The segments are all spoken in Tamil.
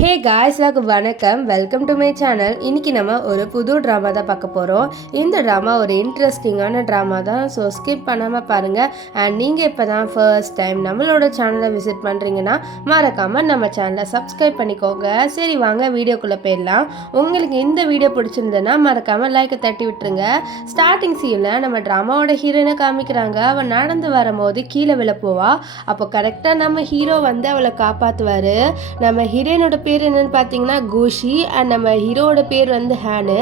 ஹே காய்ஸ் வணக்கம், வெல்கம் டு மை சேனல். இன்றைக்கி நம்ம ஒரு புது ட்ராமா தான் பார்க்க போகிறோம். இந்த ட்ராமா ஒரு இன்ட்ரெஸ்டிங்கான ட்ராமா தான், ஸோ ஸ்கிப் பண்ணாமல் பாருங்கள். அண்ட் நீங்கள் இப்போ தான் ஃபர்ஸ்ட் டைம் நம்மளோட சேனலை விசிட் பண்ணுறீங்கன்னா மறக்காமல் நம்ம சேனலை சப்ஸ்கிரைப் பண்ணிக்கோங்க. சரி வாங்க வீடியோக்குள்ளே போயிடலாம். உங்களுக்கு இந்த வீடியோ பிடிச்சிருந்ததுன்னா மறக்காமல் லைக்கை தட்டி விட்டுருங்க. ஸ்டார்டிங் சீனில் நம்ம ட்ராமாவோட ஹீரோயினை காமிக்கிறாங்க. அவன் நடந்து வரும்போது கீழே விழ போவா. அப்போ கரெக்டாக நம்ம ஹீரோ வந்து அவளை காப்பாற்றுவார். நம்ம ஹீரோயினோட பேர் என்னன்னு பார்த்தீங்கன்னா கூஷி. அண்ட் நம்ம ஹீரோவோட பேர் வந்து ஹேனு.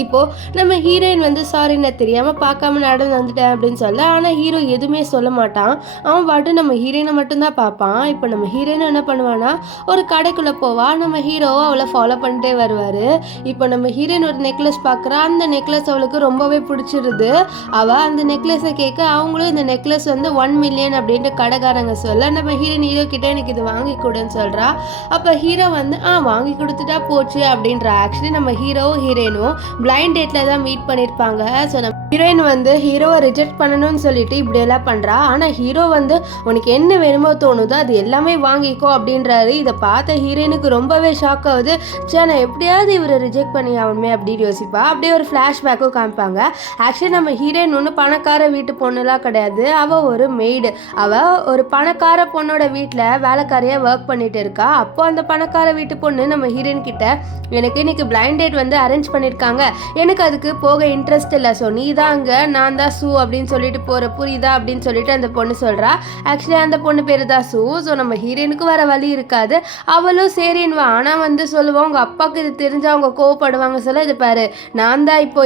இப்போது நம்ம ஹீரோயின் வந்து சாரி நான் தெரியாமல் பார்க்காம நடந்து வந்துட்டேன் அப்படின்னு சொல்ல, ஆனால் ஹீரோ எதுவுமே சொல்ல மாட்டான். அவன் பாட்டு நம்ம ஹீரோயினை மட்டும்தான் பார்ப்பான். இப்போ நம்ம ஹீரோயினும் என்ன பண்ணுவான்னா ஒரு கடைக்குள்ளே போவா. நம்ம ஹீரோ அவளை ஃபாலோ பண்ணிட்டே வருவார். இப்போ நம்ம ஹீரோயின் ஒரு நெக்லஸ் பார்க்குறா. அந்த நெக்லஸ் அவளுக்கு ரொம்பவே பிடிச்சிருது. அவள் அந்த நெக்லஸை கேட்க அவங்களும் இந்த நெக்லஸ் வந்து 1 மில்லியன் அப்படின்ட்டு கடைக்காரங்க சொல்ல, நம்ம ஹீரோயின் ஹீரோ கிட்டே எனக்கு இது வாங்கி கொடுன்னு சொல்கிறா. அப்போ ஹீரோ வந்து வாங்கி கொடுத்துட்டா போச்சு அப்படின்ற. ஆக்சுவலி நம்ம ஹீரோவும் ஹீரோயினும் பிளைண்ட் டேட்டில் தான் மீட் பண்ணியிருப்பாங்க. ஸோ நம்ம ஹீரோயின் வந்து ஹீரோவை ரிஜெக்ட் பண்ணணும்னு சொல்லிட்டு இப்படியெல்லாம் பண்ணுறா. ஆனால் ஹீரோ வந்து உனக்கு என்ன வேணுமோ தோணுதோ அது எல்லாமே வாங்கிக்கோ அப்படின்றாரு. இதை பார்த்த ஹீரோயினுக்கு ரொம்பவே ஷாக் ஆகுது. சரி நான் எப்படியாவது இவரை ரிஜெக்ட் பண்ணி ஆகணுமே அப்படின்னு யோசிப்பா. அப்படியே ஒரு ஃப்ளாஷ்பேக்கும் காமிப்பாங்க. ஆக்சுவலி நம்ம ஹீரோயின் ஒன்றும் பணக்கார வீட்டு பொண்ணுலாம் கிடையாது. அவள் ஒரு மெய்டு. அவள் ஒரு பணக்கார பொண்ணோட வீட்டில் வேலைக்காரியாக ஒர்க் பண்ணிட்டு இருக்கா. அப்போ அந்த பணக்கார வீட்டு பொண்ணு நம்ம ஹீரோயின் கிட்ட எனக்கு இன்னைக்கு பிளைண்ட் டேட் வந்து அரேஞ்ச் பண்ணியிருக்காங்க, எனக்கு அதுக்கு போக இன்ட்ரெஸ்ட் இல்லை, ஸோ நீ தான் அங்கே நான் தான் சூ அப்படின்னு சொல்லிட்டு போகிற புரியுதா அப்படின்னு சொல்லிட்டு அந்த பொண்ணு சொல்கிறா. ஆக்சுவலி அந்த பொண்ணு பேர் தான் சூ. ஸோ நம்ம ஹீரோயினுக்கு வர வழி இருக்காது. அவளும் சரின்வா. ஆனால் வந்து சொல்லுவோம் உங்கள் அப்பாவுக்கு இது தெரிஞ்சால் அவங்க கோவப்படுவாங்க சொல்ல, இது பாரு நான் தான் இப்போ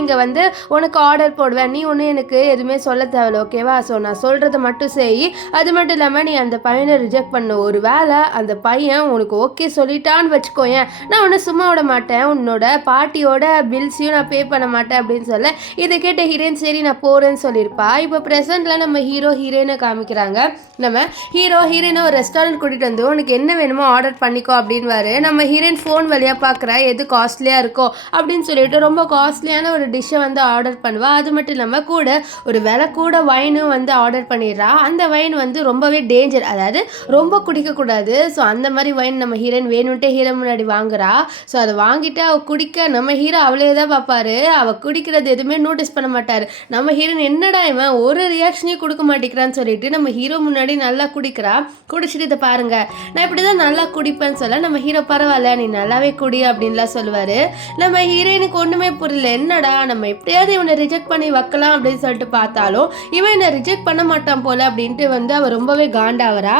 இங்கே வந்து உனக்கு ஆர்டர் போடுவேன், நீ ஒன்றும் எனக்கு எதுவுமே சொல்ல தேவையில்ல ஓகேவா, ஸோ நான் சொல்கிறத மட்டும் செய். அது மட்டும் இல்லாமல் நீ அந்த பையனை ரிஜெக்ட் பண்ண, ஒரு வேளை அந்த பையன் உனக்கு ஓகே சொல்லிட்டான்னு வச்சுக்கோயேன், நான் உன்னை சும்மா விட மாட்டேன், உன்னோட பாட்டியோட பில்ஸையும் நான் பே பண்ண மாட்டேன் அப்படின்னு சொல்ல, இதை கேட்ட ஹீரோயின் சரி நான் போகிறேன்னு சொல்லியிருப்பா. இப்போ ப்ரெசென்ட்டில் நம்ம ஹீரோ ஹீரோயினை காமிக்கிறாங்க. நம்ம ஹீரோ ஹீரோயினை ஒரு ரெஸ்டாரண்ட் கூட்டிகிட்டு வந்து உனக்கு என்ன வேணுமோ ஆர்டர் பண்ணிக்கோ அப்படின்வாரு. நம்ம ஹீரோயின் ஃபோன் வழியாக பார்க்குறா எது காஸ்ட்லியாக இருக்கோ அப்படின்னு சொல்லிட்டு ரொம்ப காஸ்ட்லியான ஒரு டிஷ்ஷை வந்து ஆர்டர் பண்ணுவா. அது மட்டும் இல்லாமல் கூட ஒரு விலை கூட வைனும் வந்து ஆர்டர் பண்ணிடுறா. அந்த வைன் வந்து ரொம்பவே டேஞ்சர், அதாவது ரொம்ப குடிக்கக்கூடாது. ஸோ அந்த மாதிரி வைன் நம்ம ஹீரோயின் வேணும்ட்டே ஹீரோ முன்னாடி வாங்குறா. ஸோ அதை வாங்கிட்டு அவள் குடிக்க நம்ம ஹீரோ அவளே தான் பார்ப்பாரு. அவள் குடிக்கிறது எதுவுமே நோட்டீஸ் பண்ண மாட்டார். நம்ம ஹீரோயின் என்னடா இவன் ஒரு ரியாக்ஷனையும் கொடுக்க மாட்டேங்கிறான்னு சொல்லிட்டு நம்ம ஹீரோ முன்னாடி நல்லா குடிக்கிறா. குடிச்சிட்டு இதை பாருங்க நான் இப்படி தான் நல்லா குடிப்பேன்னு சொல்ல, நம்ம ஹீரோ பரவாயில்ல நீ நல்லாவே குடி அப்படின்லாம் சொல்லுவார். நம்ம ஹீரோயினுக்கு ஒன்றுமே புரியல, என்னடா நம்ம எப்படியாவது இவனை ரிஜெக்ட் பண்ணி வைக்கலாம் அப்படின்னு சொல்லிட்டு பார்த்தாலும் இவன் என்னை ரிஜெக்ட் பண்ண மாட்டான் போல அப்படின்ட்டு வந்து அவள் ரொம்பவே காண்டாவரா.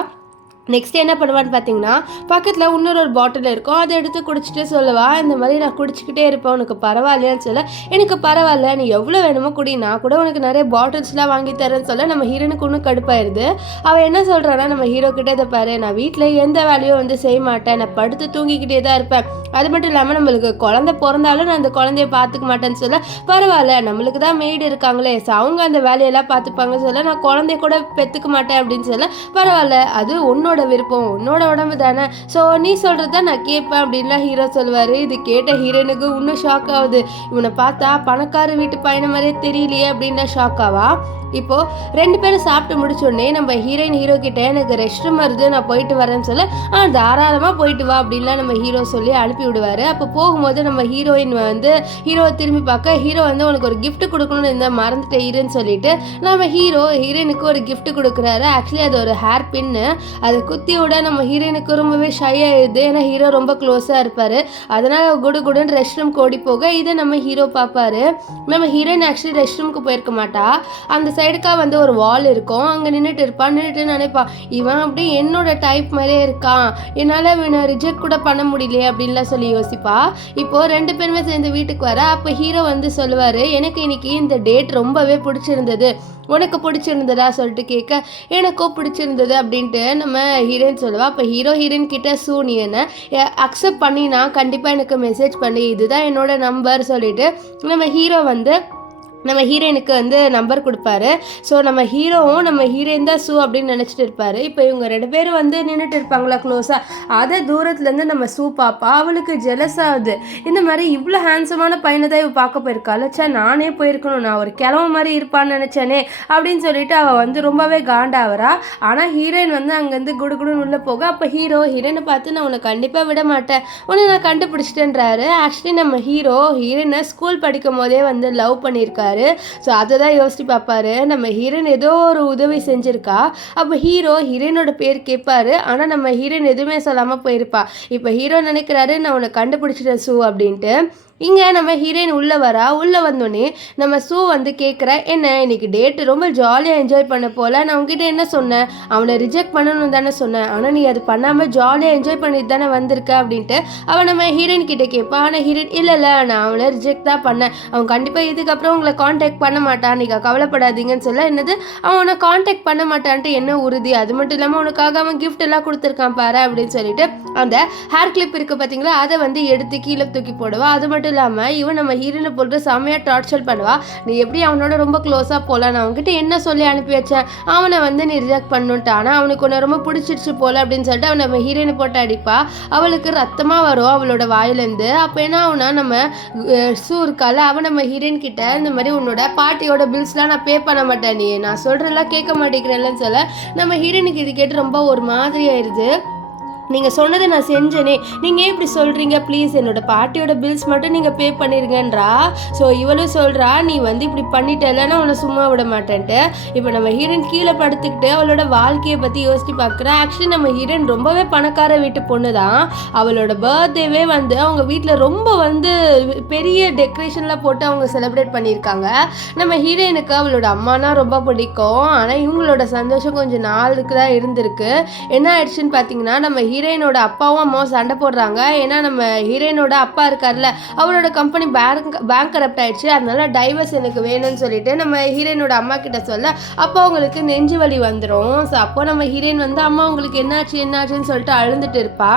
நெக்ஸ்ட் என்ன பண்ணுவான்னு பார்த்தீங்கன்னா பக்கத்தில் இன்னொரு பாட்டில் இருக்கும், அதை எடுத்து குடிச்சிட்டு சொல்லுவா இந்த மாதிரி நான் குடிச்சிக்கிட்டே இருப்பேன், உனக்கு பரவாயில்லையான்னு சொல்ல, எனக்கு பரவாயில்ல நீ எவ்வளோ வேணுமோ குடி, நான் கூட உனக்கு நிறைய பாட்டில்ஸ்லாம் வாங்கி தரேன்னு சொல்ல, நம்ம ஹீரோனுக்கு ஒன்றும் கடுப்பாயிருது. அவள் என்ன சொல்கிறான்னா நம்ம ஹீரோ கிட்டே இதை பாரு நான் வீட்டில் எந்த வேலையும் வந்து செய்ய மாட்டேன், நான் படுத்து தூங்கிக்கிட்டே தான் இருப்பேன், அது மட்டும் இல்லாமல் நம்மளுக்கு குழந்தை பிறந்தாலும் நான் அந்த குழந்தைய பார்த்துக்க மாட்டேன்னு சொல்ல, பரவாயில்ல நம்மளுக்கு தான் மெய்டு இருக்காங்களே ஸோ அவங்க அந்த வேலையெல்லாம் பார்த்துப்பாங்க சொல்ல, நான் குழந்தைய கூட பெற்றுக்க மாட்டேன் அப்படின்னு சொல்ல, பரவாயில்ல அது உன்னோட விருப்பம், உன்னோட உடம்பு தானே, ஸோ நீ சொல்கிறத நான் கேட்பேன் அப்படின்லாம் ஹீரோ சொல்லுவார். இது கேட்ட ஹீரோனுக்கு இன்னும் ஷாக் ஆகுது. இவனை பார்த்தா பணக்கார வீட்டு பையனை மாதிரியே தெரியலையே அப்படின்லாம் ஷாக் ஆவா. இப்போது 2 பேரும் சாப்பிட்டு முடிச்சோடனே நம்ம ஹீரோயின் ஹீரோ கிட்டே எனக்கு ரெஸ்ட் ரூம் வருது நான் போயிட்டு வரேன்னு சொல்ல, தாராளமாக போயிட்டு வா அப்படின்லாம் நம்ம ஹீரோ சொல்லி அனுப்பி விடுவார். அப்போ போகும்போது நம்ம ஹீரோயின் வந்து ஹீரோவை திரும்பி பார்க்க, ஹீரோ வந்து உனக்கு ஒரு கிஃப்ட் கொடுக்கணும்னு இருந்தால் மறந்துட்டு இருன்னு சொல்லிட்டு நம்ம ஹீரோயினுக்கு ஒரு கிஃப்ட் கொடுக்குறாரு. ஆக்சுவலி அது ஒரு ஹேர் பின்னு. அதை குத்தியோட நம்ம ஹீரோயினுக்கு ரொம்பவே ஷை ஆயிடுது. ஏன்னா ஹீரோ ரொம்ப க்ளோஸாக இருப்பார். அதனால் குடுன்னு ரெஸ்ட் ரூம் ஓடி போக இதை நம்ம ஹீரோ பார்ப்பாரு. நம்ம ஹீரோயின் ஆக்சுவலி ரெஸ்ட் ரூமுக்கு போயிருக்க மாட்டா. அந்த சைடுக்கா வந்து ஒரு வால் இருக்கும், அங்கே நின்றுட்டு இருப்பான். நின்றுட்டு நினைப்பான் இவன் அப்படி என்னோட டைப் மாதிரியே இருக்கான், என்னால் இவனை ரிஜெக்ட் கூட பண்ண முடியலையே அப்படின்லாம் சொல்லி யோசிப்பா. இப்போது 2 பேருமே சேர்ந்து வீட்டுக்கு வர அப்போ ஹீரோ வந்து சொல்லுவார் எனக்கு இன்னைக்கு இந்த டேட் ரொம்பவே பிடிச்சிருந்தது, உனக்கு பிடிச்சிருந்ததா சொல்லிட்டு கேட்க எனக்கோ பிடிச்சிருந்தது அப்படின்ட்டு நம்ம ஹீரோயின் சொல்லுவா. அப்போ ஹீரோயின் கிட்ட சூனியனை அக்செப்ட் பண்ணினா கண்டிப்பாக எனக்கு மெசேஜ் பண்ணி இதுதான் என்னோட நம்பர் சொல்லிட்டு நம்ம ஹீரோ வந்து நம்ம ஹீரோயினுக்கு வந்து நம்பர் கொடுப்பாரு. ஸோ நம்ம ஹீரோவும் நம்ம ஹீரோயின் தான் அப்படின்னு நினச்சிட்டு இருப்பார். இப்போ இவங்க 2 பேரும் வந்து நின்றுட்டு இருப்பாங்களா க்ளோஸாக, அதை தூரத்துலேருந்து நம்ம பாப்பா அவளுக்கு ஜெலஸ் ஆகுது. இந்த மாதிரி இவ்வளோ ஹேண்ட்ஸமான பையனை தான் இவ பார்க்க போயிருக்காள். நானே போயிருக்கணும், நான் ஒரு கிழமை மாதிரி இருப்பான்னு நினச்சேனே அப்படின்னு சொல்லிட்டு அவள் வந்து ரொம்பவே காண்டாகிறா. ஆனால் ஹீரோயின் வந்து அங்கேருந்து குடுகுடுன்னு உள்ளே போக, அப்போ ஹீரோயினை பார்த்து நான் உன்னை கண்டிப்பாக விட மாட்டேன், உன்னை நான் கண்டுபிடிச்சிட்டேன்றாரு. ஆக்சுவலி நம்ம ஹீரோயினை ஸ்கூல் படிக்கும் போதே வந்து லவ் பண்ணியிருக்காரு. ஸோ அதை தான் யோசிச்சு பார்ப்பாரு. நம்ம ஹீரோயின் ஏதோ ஒரு உதவி செஞ்சுருக்கா. அப்போ ஹீரோயினோட பேர் கேட்பாரு. ஆனால் நம்ம ஹீரோயின் எதுவுமே சொல்லாமல் போயிருப்பா. இப்போ ஹீரோ நினைக்கிறாரு நான் உன்னை கண்டுபிடிச்சிட்டேன் அப்படின்ட்டு. இங்கே நம்ம ஹீரோயின் உள்ளே உள்ளே வந்தோடனே நம்ம வந்து கேட்குற, என்ன இன்னைக்கு டேட்டு ரொம்ப ஜாலியாக என்ஜாய் பண்ண போல், நான் உங்ககிட்ட என்ன சொன்னேன், அவனை ரிஜெக்ட் பண்ணணும்னு தானே சொன்னேன், ஆனால் நீ அது பண்ணாமல் ஜாலியாக என்ஜாய் பண்ணிட்டு தானே வந்திருக்க அப்படின்ட்டு அவன் நம்ம ஹீரோயின் கிட்டே கேட்பான். ஆனால் ஹீரோயின் இல்லை நான் அவனை ரிஜெக்ட் தான் பண்ணேன், அவன் கண்டிப்பாக இதுக்கப்புறம் உங்களை காண்டாக்ட் பண்ண மாட்டான், நீங்கள் கவலைப்படாதீங்கன்னு சொல்ல, என்னது அவனை காண்டாக்ட் பண்ண மாட்டான்ட்டு என்ன உறுதி, அது மட்டும் இல்லாமல் உனக்காக அவன் கிஃப்ட் எல்லாம் கொடுத்துருக்கான் பாரு அப்படின்னு சொல்லிட்டு அந்த ஹேர் கிளிப் இருக்குது பார்த்தீங்களா, அதை வந்து எடுத்து கீழே தூக்கி போடுவா. அது மட்டும் இல்லாமல் இவன் நம்ம ஹீரோனை போட்டு செம்மையாக டார்ச்சர் பண்ணுவா. நீ எப்படி அவனோட ரொம்ப க்ளோஸாக போகலாம், நான் அவன்கிட்ட என்ன சொல்லி அனுப்பி வச்சேன், அவனை வந்து நீ ரிஜெக்ட் பண்ணுட்டானா, அவனுக்கு ஒன்று ரொம்ப பிடிச்சிருச்சு போல அப்படின்னு சொல்லிட்டு அவன் நம்ம ஹீரோனை போட்டு அடிப்பா. அவளுக்கு ரத்தமாக வரும் அவளோட வாயிலேருந்து. அப்போ என்ன ஆகுனா நம்ம இருக்கால, அவன் நம்ம ஹீரோயின் கிட்ட இந்த மாதிரி உன்னோட பார்ட்டியோட பில்ஸ்லாம் நான் பே பண்ண மாட்டேன், நீ நான் சொல்கிறேன்லாம் கேட்க மாட்டேங்கிறேன்லன்னு சொல்ல நம்ம ஹீரோயினுக்கு இது கேட்டு ரொம்ப ஒரு மாதிரி ஆயிடுது. நீங்கள் சொன்னதை நான் செஞ்சேனே, நீங்கள் ஏன் இப்படி சொல்கிறீங்க, ப்ளீஸ் என்னோட பார்ட்டியோட பில்ஸ் மட்டும் நீங்கள் பே பண்ணிருங்கன்றா. ஸோ இவளும் சொல்கிறா நீ வந்து இப்படி பண்ணிட்டேன்னா உன்னை சும்மா விட மாட்டேன்ட்டு. இப்போ நம்ம ஹீரோயின் கீழே படுத்துக்கிட்டு அவளோட வாழ்க்கையை பற்றி யோசிச்சு பார்க்குறா. ஆக்சுவலி நம்ம ஹீரோயின் ரொம்பவே பணக்கார வீட்டு பொண்ணு தான். அவளோட பர்த்டேவே வந்து அவங்க வீட்டில் ரொம்ப வந்து பெரிய டெக்கரேஷன்லாம் போட்டு அவங்க செலிப்ரேட் பண்ணியிருக்காங்க. நம்ம ஹீரோயினுக்கு அவளோட அம்மானா ரொம்ப பிடிக்கும். ஆனால் இவங்களோட சந்தோஷம் கொஞ்சம் நாளுக்கு தான் இருந்திருக்கு. என்ன ஆயிடுச்சுன்னு பார்த்தீங்கன்னா, நம்ம ஹீரோயினோட அப்பாவும் அம்மாவும் சண்டை போடுறாங்க. ஏன்னா நம்ம ஹீரோயினோட அப்பா இருக்கார்ல, அவரோட கம்பெனி பேங்க் கரப்ட் ஆயிடுச்சு, அதனால டைவர்ஸ் எனக்கு வேணும்னு சொல்லிட்டு நம்ம ஹீரோயினோட அம்மா கிட்ட சொல்ல, அப்போ அவங்களுக்கு நெஞ்சு வலி வந்துடும். ஸோ அப்போ நம்ம ஹீரோயின் வந்து அம்மா உங்களுக்கு என்னாச்சுன்னு சொல்லிட்டு அழுந்துட்டு இருப்பா.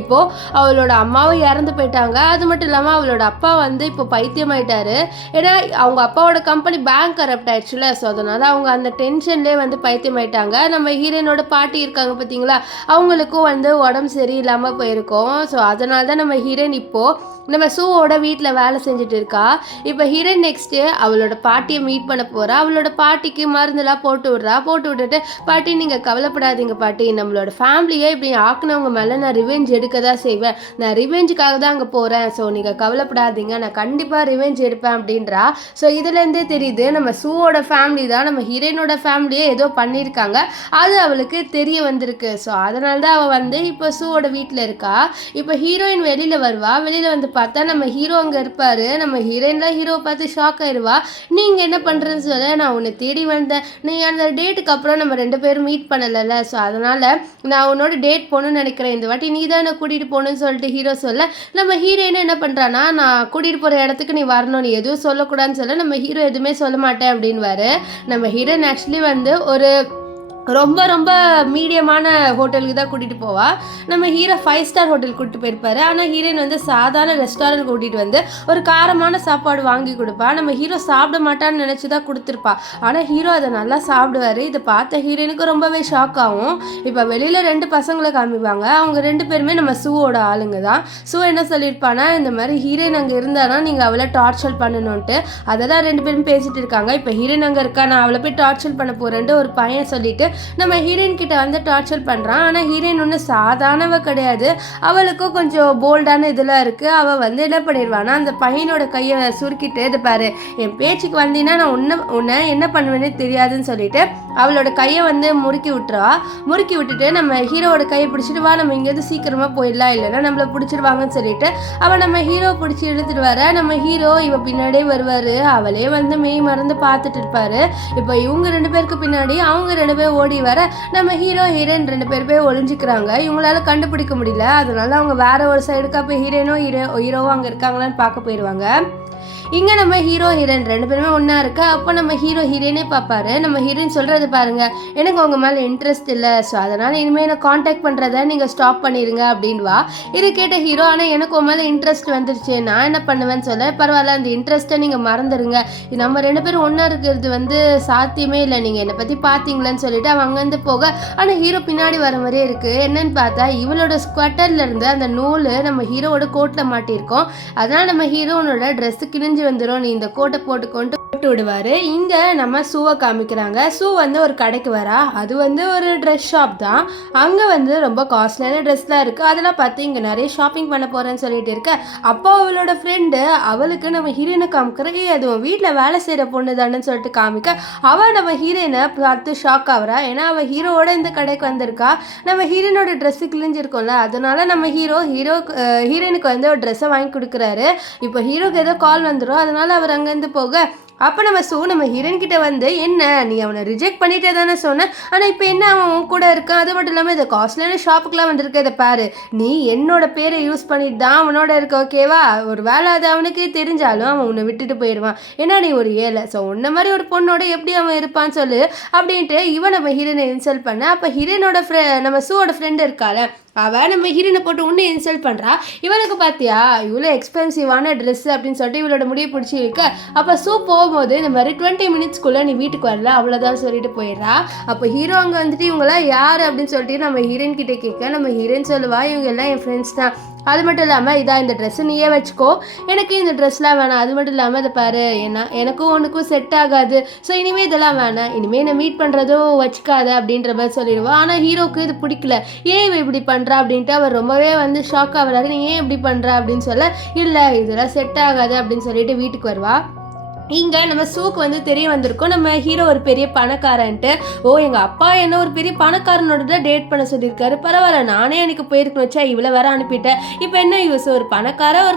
இப்போ அவளோட அம்மாவும் இறந்து போயிட்டாங்க. அது மட்டும் இல்லாமல் அவளோட அப்பா வந்து இப்போ பைத்தியமாயிட்டாரு. ஏன்னா அவங்க அப்பாவோட கம்பெனி பேங்க் கரப்ட் ஆயிடுச்சுல, ஸோ அதனால அவங்க அந்த டென்ஷன்லேயே வந்து பைத்தியமாயிட்டாங்க. நம்ம ஹீரோயினோட பாட்டி இருக்காங்க பார்த்தீங்களா, அவங்களுக்கும் வந்து உடம்பு சரியில்லாமல் போயிருக்கோம். ஸோ அதனால தான் நம்ம ஹீரோயின் இப்போது நம்ம சூவோட வீட்டில் வேலை செஞ்சுட்டு இருக்கா. இப்போ ஹீரோயின் நெக்ஸ்ட்டு அவளோட பாட்டியை மீட் பண்ண போகிறா. அவளோட பாட்டிக்கு மருந்தெல்லாம் போட்டு விட்டுட்டு, பாட்டி நீங்கள் கவலைப்படாதீங்க பாட்டி, நம்மளோட ஃபேமிலியே இப்படி ஆக்குனவங்க மேலே நான் ரிவெஞ்ச் எடுக்க தான் செய்வேன், நான் ரிவெஞ்சுக்காக தான் அங்கே போகிறேன், ஸோ நீங்கள் கவலைப்படாதீங்க, நான் கண்டிப்பாக ரிவெஞ்ச் எடுப்பேன் அப்படின்றா. ஸோ இதுலேருந்தே தெரியுது நம்ம சூவோட ஃபேமிலி தான் நம்ம ஹீரோயினோட ஃபேமிலியே ஏதோ பண்ணியிருக்காங்க, அது அவளுக்கு தெரிய வந்திருக்கு. ஸோ அதனால தான் அவள் வந்து இப்போ சூவோட வீட்டில் இருக்கா. இப்போ ஹீரோயின் வெளியில் வருவா. வெளியில் வந்து பார்த்தா நம்ம ஹீரோ அங்கே இருப்பார். நம்ம ஹீரோயின்லாம் ஹீரோவை பார்த்து ஷாக் ஆயிடுவா. நீங்கள் என்ன பண்ணுறேன்னு சொல்ல, நான் உன்னை தேடி வந்தேன், நீ அந்த டேட்டுக்கு அப்புறம் நம்ம 2 பேரும் மீட் பண்ணலைல்ல, ஸோ அதனால் நான் உன்னோட டேட் போகணுன்னு நினைக்கிறேன், இந்த வாட்டி நீ தான் என்னை கூட்டிகிட்டு போகணுன்னு சொல்லிட்டு ஹீரோ சொல்ல, நம்ம ஹீரோயினை என்ன பண்ணுறான்னா, நான் கூட்டிகிட்டு போகிற இடத்துக்கு நீ வரணும், நீ எதுவும் சொல்லக்கூடாதுன்னு சொல்ல, நம்ம ஹீரோ எதுவுமே சொல்ல மாட்டேன் அப்படின்வாரு. நம்ம ஹீரோயின் ஆக்சுவலி வந்து ஒரு ரொம்ப ரொம்ப மீடியமான ஹோட்டலுக்கு தான் கூட்டிகிட்டு போவாள். நம்ம ஹீரோ 5 ஸ்டார் ஹோட்டல் கூட்டிகிட்டு போயிருப்பாரு. ஆனால் ஹீரோயின் வந்து சாதாரண ரெஸ்டாரண்ட் கூட்டிகிட்டு வந்து ஒரு காரமான சாப்பாடு வாங்கி கொடுப்பா. நம்ம ஹீரோ சாப்பிட மாட்டான்னு நினச்சி தான் கொடுத்துருப்பா. ஆனால் ஹீரோ அதை நல்லா சாப்பிடுவார். இதை பார்த்த ஹீரோயினுக்கு ரொம்பவே ஷாக் ஆகும். இப்போ வெளியில் 2 பசங்களை காமிப்பாங்க. அவங்க 2 பேருமே நம்ம சூவோட ஆளுங்க தான். சூ என்ன சொல்லியிருப்பானா, இந்த மாதிரி ஹீரோயின் அங்கே இருந்தானா நீங்கள் அவளை டார்ச்சர் பண்ணணுன்ட்டு. அதை தான் 2 பேரும் பேசிகிட்டு இருக்காங்க. இப்போ ஹீரோயின் அங்கே இருக்கா, நான் அவளை போய் டார்ச்சர் பண்ண போகிறேன்ட்டு ஒரு பையன் சொல்லிட்டு நம்ம ஹீரோயின் கிட்ட வந்து டார்ச்சர் பண்ணுறான். ஆனால் ஹீரோயின் ஒன்றும் சாதாரணவ கிடையாது, அவளுக்கும் கொஞ்சம் போல்டான இதெல்லாம் இருக்குது. அவள் வந்து என்ன பண்ணிடுவானா, அந்த பையனோட கையை சுருக்கிட்டு, இது பாரு என் பேச்சுக்கு வந்தீங்கன்னா நான் உன்னை என்ன பண்ணுவேன்னு தெரியாதுன்னு சொல்லிட்டு அவளோட கையை வந்து முறுக்கி விட்டுருவா. முறுக்கி விட்டுட்டு நம்ம ஹீரோவோட கையை பிடிச்சிட்டு வா, நம்ம இங்கேருந்து சீக்கிரமாக போயிடலாம், இல்லைன்னா நம்மளை பிடிச்சிடுவாங்கன்னு சொல்லிட்டு அவள் நம்ம ஹீரோ பிடிச்சி இழுத்துட்டு வர, நம்ம ஹீரோ இவ பின்னாடியே வருவார். அவளே வந்து மெய் மறந்து பார்த்துட்டு இருப்பாரு. இப்போ இவங்க 2 பேருக்கு பின்னாடி அவங்க 2 பேர் ஓடி வர, நம்ம ஹீரோயின் 2 பேர் போய் ஒளிஞ்சிக்கிறாங்க. இவங்களால கண்டுபிடிக்க முடியல. அதனால அவங்க வேற ஒரு சைடுக்கா போய் ஹீரோவும் அங்கே இருக்காங்களான்னு பார்க்க போயிடுவாங்க. இங்கே நம்ம ஹீரோ ஹீரோயின் 2 பேருமே ஒன்றா இருக்கா. அப்போ நம்ம ஹீரோ ஹீரோயினே பார்ப்பாரு. நம்ம ஹீரோயின் சொல்கிறது பாருங்க, எனக்கு உங்க மேலே இன்ட்ரெஸ்ட் இல்லை, ஸோ அதனால் இனிமேல் என்னை காண்டாக்ட் பண்ணுறத நீங்கள் ஸ்டாப் பண்ணிடுங்க அப்படின்வா. இது கேட்ட ஹீரோ, ஆனால் எனக்கு உன் மேலே இன்ட்ரெஸ்ட் வந்துருச்சு, நான் என்ன பண்ணுவேன்னு சொல்ல, பரவாயில்ல அந்த இன்ட்ரெஸ்ட்டை நீங்கள் மறந்துடுங்க, நம்ம 2 பேரும் ஒன்றா இருக்கிறது சாத்தியமே இல்லை, நீங்கள் என்னை பற்றி பார்த்தீங்களேன்னு சொல்லிட்டு அவன் அங்கேருந்து போக, ஆனால் ஹீரோ பின்னாடி வர மாதிரியே இருக்குது. என்னன்னு பார்த்தா இவளோட ஸ்கொட்டர்லேருந்து அந்த நூல் நம்ம ஹீரோவோட கோட்டில் மாட்டியிருக்கோம். அதனால் நம்ம ஹீரோனோட ட்ரெஸ்ஸு கிழிஞ்சு வந்துடும், நீ இந்த கோட்டை போட்டு விடுவாரு. இங்க நம்ம சூவை காமிக்கிறாங்க. சூ ஒரு கடைக்கு வரா. அது ஒரு ட்ரெஸ் ஷாப் தான். அங்க ரொம்ப காஸ்ட்லியான ட்ரெஸ்லாம் இருக்கு. அதெல்லாம் பார்த்து இங்க நிறைய ஷாப்பிங் பண்ண போறேன்னு சொல்லிட்டு இருக்க. அப்போ அவளோட ஃப்ரெண்டு அவளுக்கு நம்ம ஹீரோயினை காமிக்கிற, அதுவும் வீட்டில் வேலை செய்யற பொண்ணு தானேன்னு சொல்லிட்டு காமிக்க, அவள் நம்ம ஹீரோயினை பார்த்து ஷாக் ஆகுறா. ஏன்னா அவள் ஹீரோவோட இந்த கடைக்கு வந்திருக்கா. நம்ம ஹீரோயினோட ட்ரெஸ்ஸு கிழிஞ்சிருக்கோம்ல, அதனால நம்ம ஹீரோயினுக்கு ஒரு ட்ரெஸ்ஸை வாங்கி கொடுக்குறாரு. இப்போ ஹீரோக்கு ஏதோ கால் வந்துடும், அதனால அவர் அங்கேருந்து போக, அப்போ நம்ம ஹீரோயின் கிட்ட என்ன நீ அவனை ரிஜெக்ட் பண்ணிட்டே தானே சொன்ன, ஆனால் இப்போ என்ன அவன் உன் கூட இருக்கான், அது மட்டும் இல்லாமல் இதை காஸ்ட்லியான ஷாப்புக்கெலாம் வந்திருக்க, இதை பாரு, நீ என்னோட பேரை யூஸ் பண்ணிட்டு தான் அவனோட இருக்க, ஓகேவா, ஒரு வேலை அது அவனுக்கு தெரிஞ்சாலும் அவன் உன்னை விட்டுட்டு போயிடுவான், ஏன்னா நீ ஒரு ஏழை, ஸோ உன்ன மாதிரி ஒரு பொண்ணோட எப்படி அவன் இருப்பான்னு சொல்லு அப்படின்ட்டு இவன் நம்ம ஹீரோயினை இன்சல்ட் பண்ண. அப்போ ஹீரோயினோட நம்ம சூவோட ஃப்ரெண்டு இருக்கால, அவள் நம்ம ஹீரோயினை போட்டு ஒன்று இன்சல்ட் பண்ணுறா. இவனுக்கு பார்த்தியா இவ்வளோ எக்ஸ்பென்சிவான ட்ரெஸ்ஸு அப்படின்னு சொல்லிட்டு இவளோட முடியை பிடிச்சி வைக்க. அப்போ சூ போகும்போது இந்த மாதிரி 20 மினிட்ஸ்க்குள்ளே நீ வீட்டுக்கு வரல அவ்வளோதான் சொல்லிட்டு போயிடுறா. அப்போ ஹீரோ அங்கே இவங்களாம் யார் அப்படின்னு சொல்லிட்டு நம்ம ஹீரோயின் கிட்டே கேட்க, நம்ம ஹீரோயின் சொல்லுவா, இவங்க எல்லாம் என் ஃப்ரெண்ட்ஸ் தான், அது மட்டும் இல்லாமல் இந்த ட்ரெஸ்ஸு நீயே வச்சுக்கோ, எனக்கு இந்த ட்ரெஸ்லாம் வேணாம், அது மட்டும் இல்லாமல் இதை பாரு, எனக்கும் உனக்கும் செட் ஆகாது, ஸோ இனிமேல் இதெல்லாம் வேணாம், இனிமேல் என்னை மீட் பண்ணுறதும் வச்சுக்காத அப்படின்ற மாதிரி சொல்லிடுவா. ஆனால் ஹீரோக்கு இது பிடிக்கல, ஏன் இவ இப்படி பண்ணுறா அப்படின்ட்டு அவர் ரொம்பவே ஷாக் ஆகிறாரு. நீ ஏன் இப்படி பண்ணுறா அப்படின்னு சொல்ல, இல்லை இதெல்லாம் செட் ஆகாது அப்படின்னு சொல்லிட்டு வீட்டுக்கு வருவா. இங்கே நம்ம சூக்கு தெரிய வந்திருக்கோம், நம்ம ஹீரோ ஒரு பெரிய பணக்காரன்ட்டு. ஓ எங்கள் அப்பா என்ன ஒரு பெரிய பணக்காரனோட தான் டேட் பண்ண சொல்லியிருக்காரு, பரவாயில்ல நானே எனக்கு போயிருக்கணும், வச்சா இவ்வளோ வேற அனுப்பிட்டேன், இப்போ என்ன யூஸ், ஒரு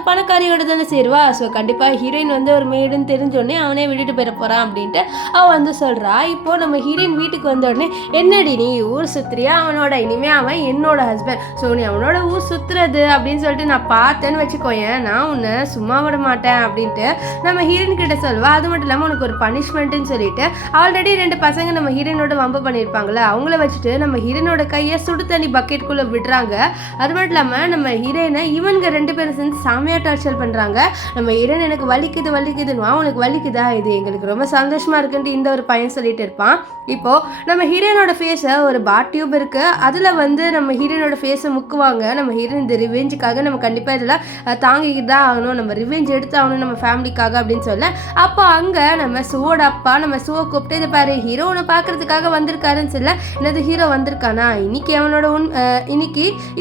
பணக்காரியோட தானே சேருவா, ஸோ கண்டிப்பாக ஹீரோயின் ஒரு மேடுன்னு தெரிஞ்சோடனே அவனே விட்டுட்டு போயிட போகிறான் அப்படின்ட்டு அவன் சொல்கிறா. இப்போது நம்ம ஹீரோயின் வீட்டுக்கு வந்தோடனே, என்னடி நீ ஊர் சுற்றுறியா அவனோட, இனிமேல் அவன் என்னோட ஹஸ்பண்ட், ஸோ நீ அவனோட ஊர் சுற்றுறது அப்படின்னு சொல்லிட்டு நான் பார்த்தேன்னு வச்சுக்கோயேன், நான் உன்னை சும்மா விட மாட்டேன் அப்படின்ட்டு நம்ம ஹீரோயின் கிட்ட சொல்லுவேன். அது மட்டும் இல்லாமல் உனக்கு ஒரு பனிஷ்மெண்ட்டுன்னு சொல்லிட்டு ஆல்ரெடி 2 பசங்க நம்ம ஹீரோயினோட வம்பு பண்ணியிருப்பாங்களே, அவங்கள வச்சுட்டு நம்ம ஹீரோயினோட கையை சுடு தண்ணி பக்கெட்டுக்குள்ளே விடுறாங்க. அது மட்டும் இல்லாமல் நம்ம ஹீரோயினை இவங்க 2 பேரும் சேர்ந்து சாமியாக டார்ச்சர் பண்ணுறாங்க. நம்ம ஹீரோயின் எனக்கு வலிக்குதுன்னு, உனக்கு வலிக்குதா, இது எங்களுக்கு ரொம்ப சந்தோஷமாக இருக்குன்ட்டு இந்த ஒரு பையன் சொல்லிட்டு இருப்பான். இப்போது நம்ம ஹீரோயினோட ஃபேஸை ஒரு பாட் டியூப் இருக்குது, அதில் நம்ம ஹீரோயினோட ஃபேஸை முக்குவாங்க. நம்ம ஹீரோயின் இந்த ரிவெஞ்சுக்காக நம்ம கண்டிப்பாக இதெல்லாம் தாங்கிக்கிட்டு தான் ஆகணும், நம்ம ரிவெஞ்ச் எடுத்து ஆகணும் நம்ம ஃபேமிலிக்காக அப்படின்னு சொல்ல. அப்போ அங்கே நம்ம சூவோட அப்பா நம்ம சூவை கூப்பிட்டு, இதை பாரு ஹீரோ உன்னை பார்க்கறதுக்காக வந்திருக்காருன்னு சொல்ல, என்னது ஹீரோ வந்திருக்கானா, இன்னைக்கு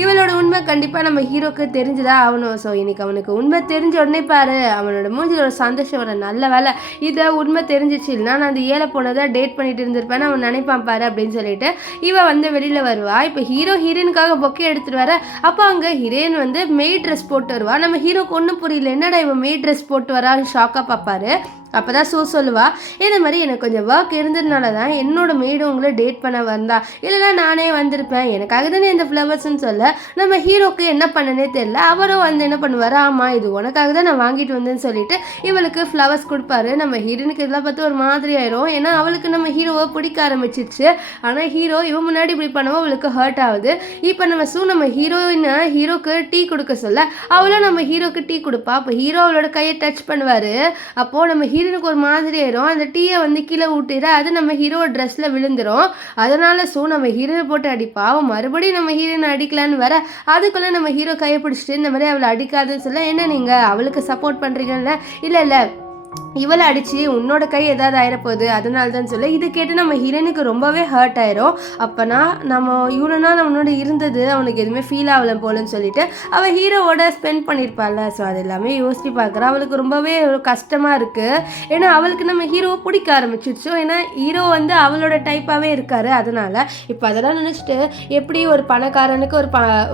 இவளோட உண்மை கண்டிப்பாக நம்ம ஹீரோக்கு தெரிஞ்சுதான் ஆகணும், ஸோ இன்னைக்கு அவனுக்கு உண்மை தெரிஞ்ச உடனே பாரு அவனோட மூஞ்சிலோட சந்தோஷம் வர, நல்ல வேலை இதை உண்மை தெரிஞ்சிச்சு, இல்லைனா நான் அந்த ஏழை போனதை டேட் பண்ணிட்டு இருந்திருப்பேன் அவன் நினைப்பான் பாரு அப்படின்னு சொல்லிட்டு இவன் வெளியில் வருவா. இப்போ ஹீரோயினுக்காக பொக்கே எடுத்துட்டு வர. அப்போ அங்கே ஹீரோயின் மெய்ட் ட்ரெஸ் போட்டு வருவா. நம்ம ஹீரோக்கு ஒன்றும் புரியல, என்னடா இவன் மெய்ட் ட்ரெஸ் போட்டு வரான்னு ஷாக்காக பார்ப்பாரு. அப்போ தான் சொல்லுவா, இந்த மாதிரி எனக்கு கொஞ்சம் ஒர்க் இருந்ததுனால தான் என்னோட மேடும் உங்களை டேட் பண்ண வந்தா, இல்லைனா நானே வந்திருப்பேன், எனக்காக தானே இந்த ஃப்ளவர்ஸ்ன்னு சொல்ல. நம்ம ஹீரோக்கு என்ன பண்ணனே தெரியல. அவரும் என்ன பண்ணுவார், ஆமாம் இது உனக்காக தான் நான் வாங்கிட்டு வந்தேன்னு சொல்லிட்டு இவளுக்கு ஃப்ளவர்ஸ் கொடுப்பாரு. நம்ம ஹீரோனுக்கு இதெல்லாம் பார்த்து ஒரு மாதிரி ஆயிரும், ஏன்னா அவளுக்கு நம்ம ஹீரோவை பிடிக்க ஆரம்பிச்சிருச்சு. ஆனால் ஹீரோ இவன் முன்னாடி இப்படி பண்ணவும் அவளுக்கு ஹர்ட் ஆகுது. இப்போ நம்ம ஹீரோக்கு டீ கொடுக்க சொல்ல, அவளும் நம்ம ஹீரோக்கு டீ கொடுப்பா. அப்போ ஹீரோ அவளோட கையை டச் பண்ணுவார். அப்போது நம்ம ஹீரோனுக்கு ஒரு மாதிரி ஆயிரும், அந்த டீயை கீழே ஊட்டிட, அது நம்ம ஹீரோ ட்ரெஸ்ஸில் விழுந்துடும். அதனால நம்ம ஹீரோனை போட்டு அடிப்பா. அவன் மறுபடியும் நம்ம ஹீரோனை அடிக்கலான்னு வர, அதுக்குள்ளே நம்ம ஹீரோ கையை பிடிச்சிட்டு இந்த மாதிரி அவளை அடிக்காதுன்னு சொல்ல, என்ன நீங்கள் அவளுக்கு சப்போர்ட் பண்ணுறீங்கல்ல, இல்லை இவளை அடித்து உன்னோட கை ஏதாவது ஆயிரப்போகுது அதனால தான் சொல்ல. இது கேட்டு நம்ம ஹீரோனுக்கு ரொம்பவே ஹர்ட் ஆயிரும். அப்போனா நம்மளோட இருந்தது அவனுக்கு எதுவுமே ஃபீல் ஆகலை போலன்னு சொல்லிட்டு அவள் ஹீரோவோட ஸ்பெண்ட் பண்ணியிருப்பாள்ல, ஸோ அது எல்லாமே யோசிச்சு பார்க்குறா. அவளுக்கு ரொம்பவே ஒரு கஷ்டமாக இருக்குது, ஏன்னா அவளுக்கு நம்ம ஹீரோவை பிடிக்க ஆரம்பிச்சிருச்சு. ஏன்னா ஹீரோ அவளோட டைப்பாகவே இருக்காரு. அதனால் இப்போ அதெல்லாம் நினச்சிட்டு எப்படி ஒரு பணக்காரனுக்கு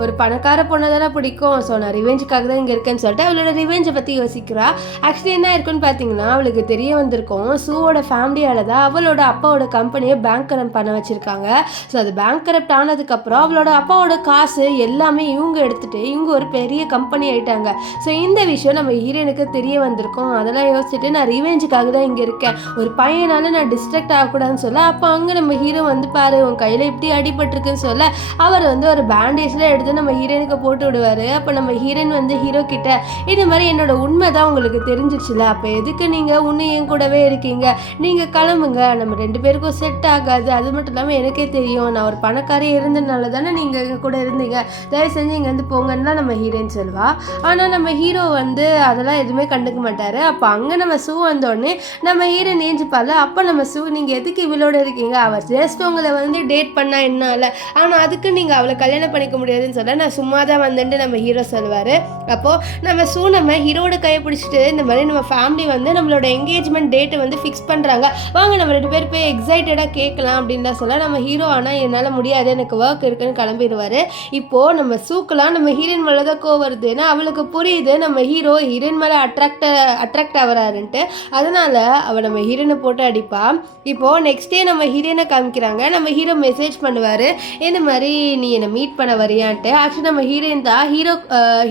ஒரு பணக்கார பொண்ணை தானே பிடிக்கும், ஸோ நான் ரிவெஞ்சுக்காக தான் இங்கே இருக்கேன்னு சொல்லிட்டு அவளோட ரிவெஞ்சை பற்றி யோசிக்கிறா. ஆக்சுவலி என்ன இருக்குன்னு பார்த்தீங்கன்னா பார்த்தீங்கன்னா அவளுக்கு தெரிய வந்திருக்கும் சூவோட ஃபேமிலியால் தான் அவளோட அப்பாவோட கம்பெனியை பேங்க் கரப்ட் பண்ண வச்சுருக்காங்க. ஸோ அது பேங்க் கரப்ட் ஆனதுக்கப்புறம் அவளோட அப்பாவோட காசு எல்லாமே இவங்க எடுத்துகிட்டு இவங்க ஒரு பெரிய கம்பெனி ஆகிட்டாங்க. ஸோ இந்த விஷயம் நம்ம ஹீரோனுக்கு தெரிய வந்திருக்கும். அதெல்லாம் யோசிச்சுட்டு நான் ரிவெஞ்சுக்காக தான் இங்கே இருக்கேன், ஒரு பையனால நான் டிஸ்ட்ராக்ட் ஆகக்கூடாதுன்னு சொல்ல, அப்போ அங்கே நம்ம ஹீரோ வந்து பாரு உன் கையில் இப்படி அடிபட்டிருக்குன்னு சொல்ல அவர் வந்து ஒரு பேண்டேஜ்லாம் எடுத்து நம்ம ஹீரோனுக்கு போட்டு விடுவார். அப்போ நம்ம ஹீரோயின் வந்து ஹீரோ கிட்ட இது மாதிரி என்னோட உண்மை தான் உங்களுக்கு தெரிஞ்சிச்சுல, அப்போ எதுக்கு நீங்கள் இன்னும் என் கூடவே இருக்கீங்க, நீங்கள் கிளம்புங்க, நம்ம 2 பேருக்கும் செட் ஆகாது, அது மட்டும் இல்லாமல் எனக்கே தெரியும் நான் ஒரு பணக்காரி இருந்ததுனால தானே நீங்கள் எங்கள் கூட இருந்தீங்க, தயவு செஞ்சு இங்கே வந்து போங்கன்னா நம்ம ஹீரோயின் சொல்வா. ஆனால் நம்ம ஹீரோ வந்து அதெல்லாம் எதுவுமே கண்டுக்க மாட்டார். அப்போ அங்கே நம்ம சூ வந்தோடனே நம்ம ஹீரோயின் ஏஞ்சிப்பால, அப்போ நம்ம சூ நீங்கள் எதுக்கு இவளோட இருக்கீங்க, அவர் ஜஸ்ட் உங்களை வந்து டேட் பண்ணால் என்னால, ஆனால் அதுக்கு நீங்கள் அவளை கல்யாணம் பண்ணிக்க முடியாதுன்னு சொல்ல நான் சும்மா தான் வந்தேன்ட்டு நம்ம ஹீரோ சொல்லுவார். அப்போது நம்ம சூ நம்ம ஹீரோட கையை பிடிச்சிட்டு இந்த மாதிரி நம்ம ஃபேமிலி வந்து நம்மளோட என்கேஜ்மெண்ட் டேட்டை வந்து ஃபிக்ஸ் பண்ணுறாங்க, வாங்க நம்ம 2 பேர் போய் எக்ஸைட்டடாக கேட்கலாம் அப்படின்லாம் சொல்ல நம்ம ஹீரோ ஆனால் என்னால் முடியாது எனக்கு ஒர்க் இருக்குன்னு கிளம்பிடுவார். இப்போது நம்ம சூக்கெலாம் நம்ம ஹீரோயின் மேலே தான் கோவம் வருது, ஏன்னா அவளுக்கு புரியுது நம்ம ஹீரோயின் மேலே அட்ராக்ட் ஆகிறாருன்ட்டு, அதனால் அவள் நம்ம ஹீரோனை போட்டு அடிப்பா. இப்போது நெக்ஸ்ட் டே நம்ம ஹீரோயினை காமிக்கிறாங்க. நம்ம ஹீரோ மெசேஜ் பண்ணுவார் இந்த மாதிரி நீ என்னை மீட் பண்ண வரியான்ட்டு. ஆக்சுவலி நம்ம ஹீரோயின் தான்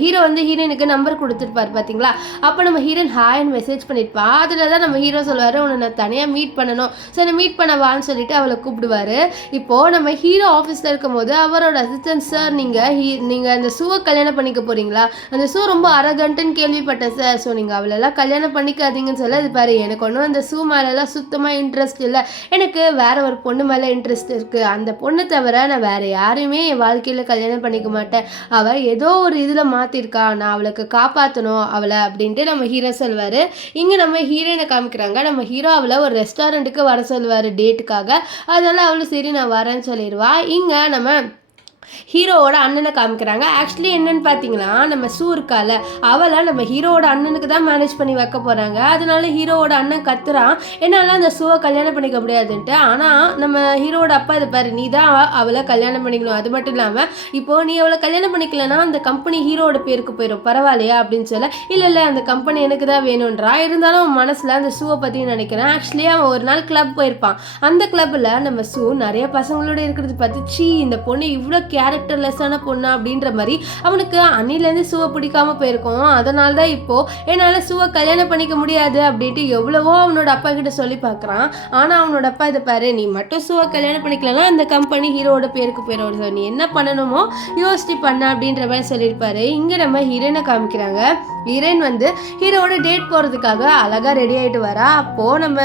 ஹீரோ வந்து ஹீரோயினுக்கு நம்பர் கொடுத்துருப்பார் பார்த்தீங்களா, அப்போ நம்ம ஹீரோயின் ஹாய்ன்னு மெசேஜ் பண்ணியிருப்பா. அதில் தான் நம்ம ஹீரோ சொல்லுவார் உன்னை நான் தனியாக மீட் பண்ணணும், ஸோ என்னை மீட் பண்ண வான்னு சொல்லிட்டு அவளை கூப்பிடுவார். இப்போது நம்ம ஹீரோ ஆஃபீஸில் இருக்கும்போது அவரோட அசிஸ்டன்ட் சார் நீங்கள் அந்த சூவை கல்யாணம் பண்ணிக்க போகிறீங்களா, அந்த சூ ரொம்ப அரகண்ட்டுன்னு கேள்விப்பட்டேன் சார், ஸோ நீங்கள் அவளெல்லாம் கல்யாணம் பண்ணிக்காதீங்கன்னு சொல்ல, இது பாரு எனக்கு ஒன்றும் அந்த சூ மேலெல்லாம் சுத்தமாக இன்ட்ரெஸ்ட் இல்லை, எனக்கு வேற ஒரு பொண்ணு மேலே இன்ட்ரெஸ்ட் இருக்குது, அந்த பொண்ணு தவிர நான் வேறு யாரையுமே என் வாழ்க்கையில் கல்யாணம் பண்ணிக்க மாட்டேன், அவள் ஏதோ ஒரு இதில் மாற்றிருக்கா, நான் அவளுக்கு காப்பாற்றணும் அவளை அப்படின்ட்டு நம்ம ஹீரோ சொல்வார். இங்கே நம்ம ஹீரோயினை காமிக்கிறாங்க. நம்ம ஹீரோ அவளை ஒரு ரெஸ்டாரண்ட்டுக்கு வர சொல்வார் டேட்டுக்காக, அதனால அவளும் சரி நான் வரேன்னு சொல்லிடுவா. இங்கே நம்ம ஹீரோவோட அண்ணனை காமிக்கிறாங்க. ஆக்சுவலி என்னன்னு பார்த்தீங்கன்னா நம்ம சூ இருக்கால அவளை நம்ம ஹீரோவோட அண்ணனுக்கு தான் மேனேஜ் பண்ணி வைக்க போகிறாங்க. அதனால ஹீரோவோட அண்ணன் கத்துறான் என்னால் அந்த சூவை கல்யாணம் பண்ணிக்க முடியாதுன்ட்டு. ஆனால் நம்ம ஹீரோவோட அப்பா இது பாரு நீ தான் அவளை கல்யாணம் பண்ணிக்கணும், அது மட்டும் இல்லாமல் இப்போது நீ அவளை கல்யாணம் பண்ணிக்கலன்னா அந்த கம்பெனி ஹீரோவோட பேருக்கு போயிடும், பரவாயில்லையா அப்படின்னு சொல்ல, இல்லை அந்த கம்பெனி எனக்கு தான் வேணுன்றா. இருந்தாலும் அவன் மனசில் அந்த சூவை பற்றி நினைக்கிறான். ஆக்சுவலி அவன் ஒரு நாள் கிளப் போயிருப்பான். அந்த கிளப்பில் நம்ம சூ நிறைய பசங்களோட இருக்கிறது பார்த்து இந்த பொண்ணு இவ்வளோ கேரக்டர்லெஸ்ஸான பொண்ணு அப்படின்ற மாதிரி அவனுக்கு அன்னிலேருந்து சூவை பிடிக்காம போயிருக்கோம். அதனால தான் இப்போது என்னால் சூவை கல்யாணம் பண்ணிக்க முடியாது அப்படின்ட்டு எவ்வளவோ அவனோட அப்பா கிட்ட சொல்லி பார்க்குறான். ஆனால் அவனோட அப்பா இதை பாரு நீ மட்டும் சூவை கல்யாணம் பண்ணிக்கலன்னா அந்த கம்பெனி ஹீரோட பேருக்கு போயிடும், நீ என்ன பண்ணணுமோ யோசிச்சு பண்ண அப்படின்ற மாதிரி சொல்லியிருப்பாரு. இங்கே நம்ம ஹீரோயினை காமிக்கிறாங்க. ஹீரோயின் வந்து ஹீரோவோட டேட் போகிறதுக்காக அழகாக ரெடி ஆகிட்டு வரா. அப்போது நம்ம